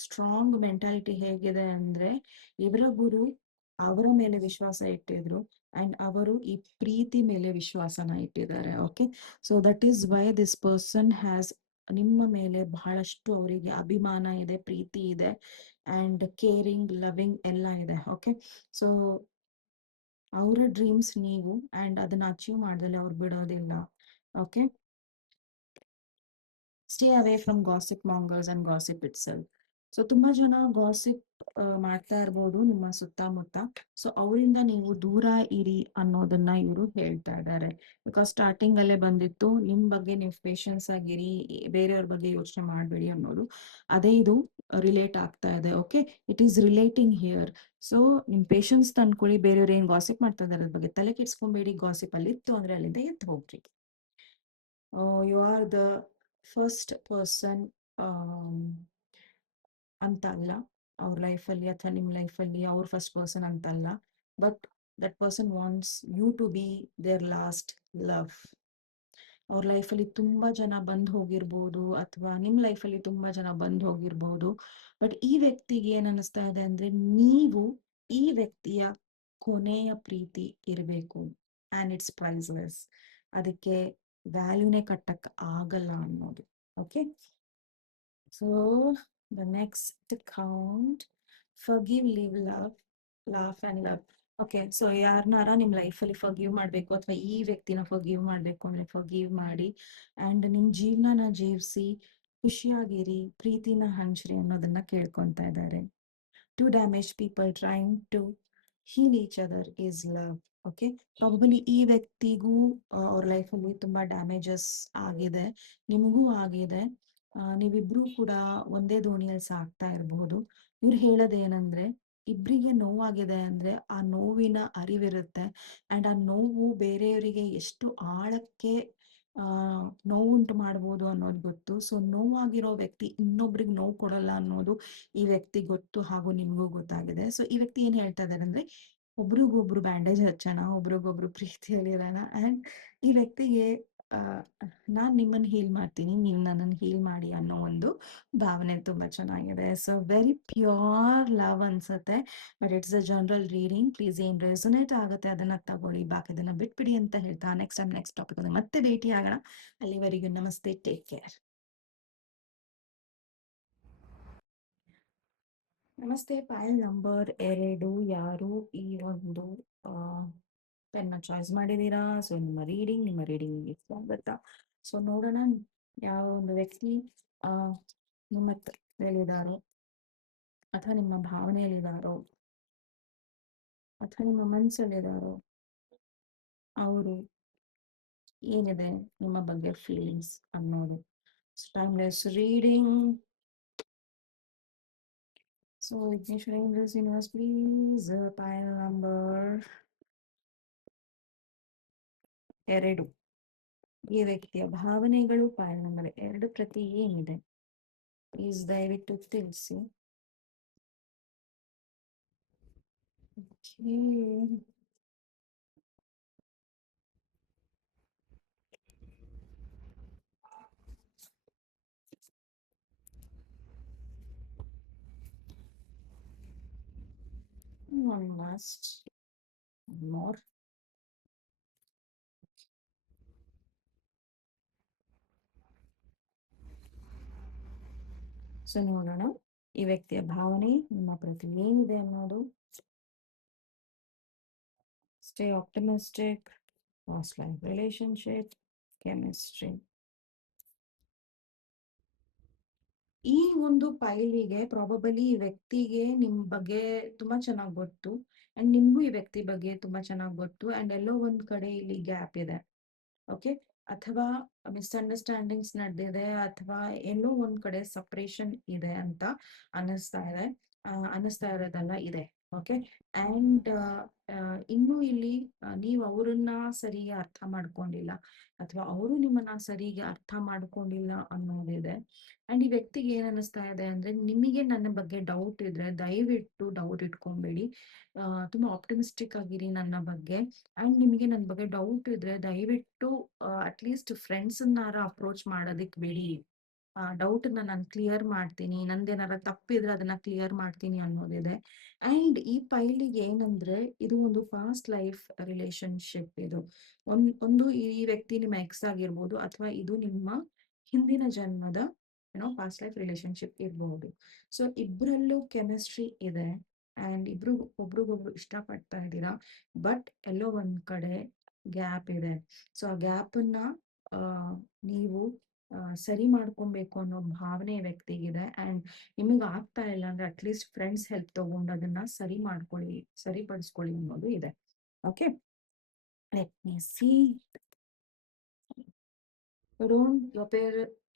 ಸ್ಟ್ರಾಂಗ್ ಮೆಂಟಾಲಿಟಿ ಹೇಗಿದೆ ಅಂದ್ರೆ, ಇವರ ಗುರು ಅವರ ಮೇಲೆ ವಿಶ್ವಾಸ ಇಟ್ಟಿದ್ರು ಅಂಡ್ ಅವರು ಈ ಪ್ರೀತಿ ಮೇಲೆ ವಿಶ್ವಾಸನ ಇಟ್ಟಿದ್ದಾರೆ. Okay, so that is why this person has ನಿಮ್ಮ ಮೇಲೆ ಬಹಳಷ್ಟು ಅವರಿಗೆ ಅಭಿಮಾನ ಇದೆ, ಪ್ರೀತಿ ಇದೆ, ಅಂಡ್ ಕೇರಿಂಗ್, ಲವಿಂಗ್ ಎಲ್ಲ ಇದೆ. ಓಕೆ, ಸೊ ಅವರ ಡ್ರೀಮ್ಸ್ ನೀವು, ಅಂಡ್ ಅದನ್ನ ಅಚೀವ್ ಮಾಡ್ದಲ್ಲಿ ಅವ್ರು ಬಿಡೋದಿಲ್ಲ. Okay, stay away from gossip mongers and gossip itself. So ತುಂಬಾ ಜನ ಗಾಸಿಪ್ ಮಾಡ್ತಾ ಇರ್ಬೋದು ನಿಮ್ಮ ಸುತ್ತಮುತ್ತ. ಸೊ ಅವರಿಂದ ನೀವು ದೂರ ಇರಿ ಅನ್ನೋದನ್ನ ಇವರು ಹೇಳ್ತಾ ಇದ್ದಾರೆ. ಬಿಕಾಸ್ ಸ್ಟಾರ್ಟಿಂಗ್ ಅಲ್ಲೇ ಬಂದಿತ್ತು, ನಿಮ್ ಬಗ್ಗೆ ನೀವು ಪೇಷನ್ಸ್ ಆಗಿರಿ, ಬೇರೆಯವ್ರ ಬಗ್ಗೆ ಯೋಚನೆ ಮಾಡಬೇಡಿ ಅನ್ನೋದು. ಅದೇ ಇದು ರಿಲೇಟ್ ಆಗ್ತಾ ಇದೆ. Okay, it is relating here. So ನಿಮ್ ಪೇಷನ್ಸ್ ತಂದ್ಕೊಳ್ಳಿ, ಬೇರೆಯವ್ರು ಏನ್ ಗಾಸಿಪ್ ಮಾಡ್ತಾ ಇದಾರೆ ಅದ್ರ ಬಗ್ಗೆ ತಲೆ ಕೆಡ್ಸ್ಕೊಂಬೇಡಿ. ಗಾಸಿಪ್ ಅಲ್ಲಿ ಇತ್ತು ಅಂದ್ರೆ ಅಲ್ಲಿಂದ ಎದ್ದು ಹೋಗ್ರಿ. You are the first person ಅಂತ ಅಲ್ಲ ಅವ್ರ ಲೈಫಲ್ಲಿ, ಅಥವಾ ನಿಮ್ಮ ಲೈಫಲ್ಲಿ ಅವ್ರ ಫಸ್ಟ್ ಪರ್ಸನ್ ಅಂತ ಅಲ್ಲ. But that person wants you to be their last love. ಅವ್ರ ಲೈಫಲ್ಲಿ ತುಂಬಾ ಜನ ಬಂದ್ ಹೋಗಿರ್ಬೋದು, ಅಥವಾ ನಿಮ್ ಲೈಫಲ್ಲಿ ತುಂಬಾ ಜನ ಬಂದ್ ಹೋಗಿರ್ಬೋದು. ಬಟ್ ಈ ವ್ಯಕ್ತಿಗೆ ಏನ್ ಅನಿಸ್ತಾ ಇದೆ ಅಂದ್ರೆ, ನೀವು ಈ ವ್ಯಕ್ತಿಯ ಕೊನೆಯ ಪ್ರೀತಿ ಇರಬೇಕು. And it's priceless. ಅದಕ್ಕೆ ವ್ಯಾಲ್ಯೂನೇ ಕಟ್ಟಕ್ ಆಗಲ್ಲ ಅನ್ನೋದು. Okay, so the next count, forgive, live, love, laugh and love. Okay, so ಯಾರನ್ನಾರ ನಿಮ್ ಲೈಫಲ್ಲಿ ಫರ್ಗಿವ್ ಮಾಡ್ಬೇಕು, ಅಥವಾ ಈ ವ್ಯಕ್ತಿನ ಫರ್ಗಿವ್ ಮಾಡ್ಬೇಕು ಅಂದ್ರೆ ಫರ್ಗಿವ್ ಮಾಡಿ, ಅಂಡ್ ನಿಮ್ ಜೀವನನ ಜೀವಿಸಿ ಖುಷಿಯಾಗಿರಿ, ಪ್ರೀತಿನ ಹಂಚ್ರಿ ಅನ್ನೋದನ್ನ ಕೇಳ್ಕೊಂತಾ ಇದ್ದಾರೆ. Two damaged people trying to heal each other is love. Okay, probably ಈ ವ್ಯಕ್ತಿಗೂ ಅವ್ರ ಲೈಫಲ್ಲಿ ತುಂಬಾ ಡ್ಯಾಮೇಜಸ್ ಆಗಿದೆ, ನಿಮಗೂ ಆಗಿದೆ. ನೀವಿಬ್ರು ಕೂಡ ಒಂದೇ ದೋಣಿಯಲ್ಲಿ ಸಾಕ್ತಾ ಇರಬಹುದು. ಇವ್ರು ಹೇಳೋದೇನಂದ್ರೆ, ಇಬ್ರಿಗೆ ನೋವಾಗಿದೆ ಅಂದ್ರೆ ಆ ನೋವಿನ ಅರಿವಿರುತ್ತೆ, ಅಂಡ್ ಆ ನೋವು ಬೇರೆಯವರಿಗೆ ಎಷ್ಟು ಆಳಕ್ಕೆ ಆ ನೋವುಂಟು ಮಾಡ್ಬೋದು ಅನ್ನೋದು ಗೊತ್ತು. ಸೊ ನೋವಾಗಿರೋ ವ್ಯಕ್ತಿ ಇನ್ನೊಬ್ರಿಗೆ ನೋವು ಕೊಡಲ್ಲ ಅನ್ನೋದು ಈ ವ್ಯಕ್ತಿ ಗೊತ್ತು, ಹಾಗೂ ನಿಮ್ಗೂ ಗೊತ್ತಾಗಿದೆ. ಸೊ ಈ ವ್ಯಕ್ತಿ ಏನ್ ಹೇಳ್ತಾ ಇದಾರೆ ಅಂದ್ರೆ, ಒಬ್ರಿಗೊಬ್ರು ಬ್ಯಾಂಡೇಜ್ ಹಚ್ಚೋಣ, ಒಬ್ರಿಗೊಬ್ರು ಪ್ರೀತಿಯಲ್ಲಿರೋಣ. ಅಂಡ್ ಈ ವ್ಯಕ್ತಿಗೆ ಆ ನಾನ್ ನಿಮ್ಮನ್ನ ಹೀಲ್ ಮಾಡ್ತೀನಿ, ನೀವು ನನ್ನನ್ನು ಹೀಲ್ ಮಾಡಿ ಅನ್ನೋ ಒಂದು ಭಾವನೆ ತುಂಬಾ ಚೆನ್ನಾಗಿದೆ. ಸೊ ವೆರಿ ಪ್ಯೂರ್ ಲವ್ ಅನ್ಸುತ್ತೆ. But it's a general reading. Please ಏನ್ ರೆಸೊನೇಟ್ ಆಗುತ್ತೆ ಅದನ್ನ ತಗೊಳ್ಳಿ, ಬಾಕಿದನ್ನ ಬಿಟ್ಬಿಡಿ ಅಂತ ಹೇಳ್ತಾ ನೆಕ್ಸ್ಟ್ ಟಾಪಿಕ್ ಮತ್ತೆ ಭೇಟಿ ಆಗೋಣ. ಅಲ್ಲಿವರೆಗೂ ನಮಸ್ತೆ, ಟೇಕ್ ಕೇರ್. ನಮಸ್ತೆ, ಫೈಲ್ ನಂಬರ್ 2 ಯಾರು ಈ ಒಂದು ಪೆನ್ನ ಚಾಯ್ಸ್ ಮಾಡಿದೀರಾ? ಸೊ ನಿಮ್ಮ ರೀಡಿಂಗ್ ಸ್ವಾಗತ. ಸೊ ನೋಡೋಣ ಯಾವ ಒಂದು ವ್ಯಕ್ತಿ ಆ ನಿಮ್ಮ ಹೇಳಿದಾರೋ, ಅಥವಾ ನಿಮ್ಮ ಭಾವನೆಯಲ್ಲಿದಾರೋ, ಅಥವಾ ನಿಮ್ಮ ಮನಸ್ಸಲ್ಲಿದಾರೋ, ಅವರು ಏನಿದೆ ನಿಮ್ಮ ಬಗ್ಗೆ ಫೀಲಿಂಗ್ಸ್ ಅನ್ನೋದು. Timeless reading. So Vighneshwara angels universe please ಪೈಲ್ number 2. ಈ ವ್ಯಕ್ತಿಯ ಭಾವನೆಗಳು ಪೈಲ್ ನಂಬರ್ 2 ಪ್ರತಿ ಏನಿದೆ ಪ್ಲೀಸ್ ದಯವಿಟ್ಟು ತಿಳಿಸಿ. One last, one more. So ನೋಡೋಣ ಈ ವ್ಯಕ್ತಿಯ ಭಾವನೆ ನಿಮ್ಮ ಪ್ರತಿ ಏನಿದೆ ಅನ್ನೋದು. Stay optimistic, past life relationship, chemistry. ಈ ಒಂದು ಪೈಲಿಗೆ ಪ್ರಾಬಬಲಿ ಈ ವ್ಯಕ್ತಿಗೆ ನಿಮ್ ಬಗ್ಗೆ ತುಂಬಾ ಚೆನ್ನಾಗಿ ಗೊತ್ತು ಅಂಡ್ ನಿಮ್ಗೂ ಈ ವ್ಯಕ್ತಿ ಬಗ್ಗೆ ತುಂಬಾ ಚೆನ್ನಾಗಿ ಗೊತ್ತು ಅಂಡ್ ಎಲ್ಲೋ ಒಂದ್ ಕಡೆ ಇಲ್ಲಿ ಗ್ಯಾಪ್ ಇದೆ. ಓಕೆ, ಅಥವಾ ಮಿಸ್ಅಂಡರ್ಸ್ಟ್ಯಾಂಡಿಂಗ್ಸ್ ನಡೆದಿದೆ ಅಥವಾ ಎಲ್ಲೋ ಒಂದ್ ಕಡೆ ಸಪ್ರೇಷನ್ ಇದೆ ಅಂತ ಅನ್ನಿಸ್ತಾ ಇದೆ. ಅನ್ನಿಸ್ತಾ ಇರೋದಲ್ಲ ಇದೆ. ಓಕೆ, ಅಂಡ್ ಇನ್ನು ಇಲ್ಲಿ ನೀವು ಅವರನ್ನ ಸರಿಯಾಗಿ ಅರ್ಥ ಮಾಡ್ಕೊಂಡಿಲ್ಲ ಅಥವಾ ಅವರು ನಿಮ್ಮನ್ನ ಸರಿಗೆ ಅರ್ಥ ಮಾಡ್ಕೊಂಡಿಲ್ಲ ಅನ್ನೋದಿದೆ. ಅಂಡ್ ಈ ವ್ಯಕ್ತಿಗೆ ಏನ್ ಅನಿಸ್ತಾ ಇದೆ ಅಂದ್ರೆ, ನಿಮಗೆ ನನ್ನ ಬಗ್ಗೆ ಡೌಟ್ ಇದ್ರೆ ದಯವಿಟ್ಟು ಡೌಟ್ ಇಟ್ಕೊಂಬೇಡಿ. ತುಂಬಾ ಆಪ್ಟಿಮಿಸ್ಟಿಕ್ ಆಗಿರಿ ನನ್ನ ಬಗ್ಗೆ. ಅಂಡ್ ನಿಮಗೆ ನನ್ನ ಬಗ್ಗೆ ಡೌಟ್ ಇದ್ರೆ ದಯವಿಟ್ಟು ಅಟ್ಲೀಸ್ಟ್ ಫ್ರೆಂಡ್ಸ್ ಅಪ್ರೋಚ್ ಮಾಡೋದಿಕ್ ಬಿಡಿ. ಡೌಟ್ ನಾನು ಕ್ಲಿಯರ್ ಮಾಡ್ತೀನಿ, ನಂದೇನಾರ ತಪ್ಪಿದ್ರೆ ಅದನ್ನ ಕ್ಲಿಯರ್ ಮಾಡ್ತೀನಿ ಅನ್ನೋದಿದೆ. ಅಂಡ್ ಈ ಪೈಲಿಗೆ ಏನಂದ್ರೆ, ಇದು ಒಂದು ಫಾಸ್ಟ್ ಲೈಫ್ ರಿಲೇಶನ್ಶಿಪ್. ಇದು ಒಂದು ಈ ವ್ಯಕ್ತಿ ನಿಮ್ಮ ಎಕ್ಸ್ ಆಗಿರ್ಬೋದು ಅಥವಾ ಇದು ನಿಮ್ಮ ಹಿಂದಿನ ಜನ್ಮದ ಫಾಸ್ಟ್ ಲೈಫ್ ರಿಲೇಶನ್ಶಿಪ್ ಇರ್ಬೋದು. ಸೊ ಇಬ್ರಲ್ಲೂ ಕೆಮಿಸ್ಟ್ರಿ ಇದೆ ಅಂಡ್ ಇಬ್ರು ಒಬ್ರಿಗೊಬ್ರು ಇಷ್ಟಪಡ್ತಾ ಇದ್ದೀರಾ, ಬಟ್ ಎಲ್ಲೋ ಒಂದ್ ಕಡೆ ಗ್ಯಾಪ್ ಇದೆ. ಸೊ ಆ ಗ್ಯಾಪ್ ಅನ್ನ ನೀವು ಸರಿ ಮಾಡ್ಕೊಬೇಕು ಅನ್ನೋ ಭಾವನೆ ವ್ಯಕ್ತಿಗಿದೆ. ಅಂಡ್ ನಿಮಗೆ ಆಗ್ತಾ ಇಲ್ಲ ಅಂದ್ರೆ ಅಟ್ಲೀಸ್ಟ್ ಫ್ರೆಂಡ್ಸ್ ಹೆಲ್ಪ್ ತಗೊಂಡು ಅದನ್ನ ಸರಿಪಡಿಸ್ಕೊಳ್ಳಿ ಅನ್ನೋದು ಇದೆ. Okay, let me see.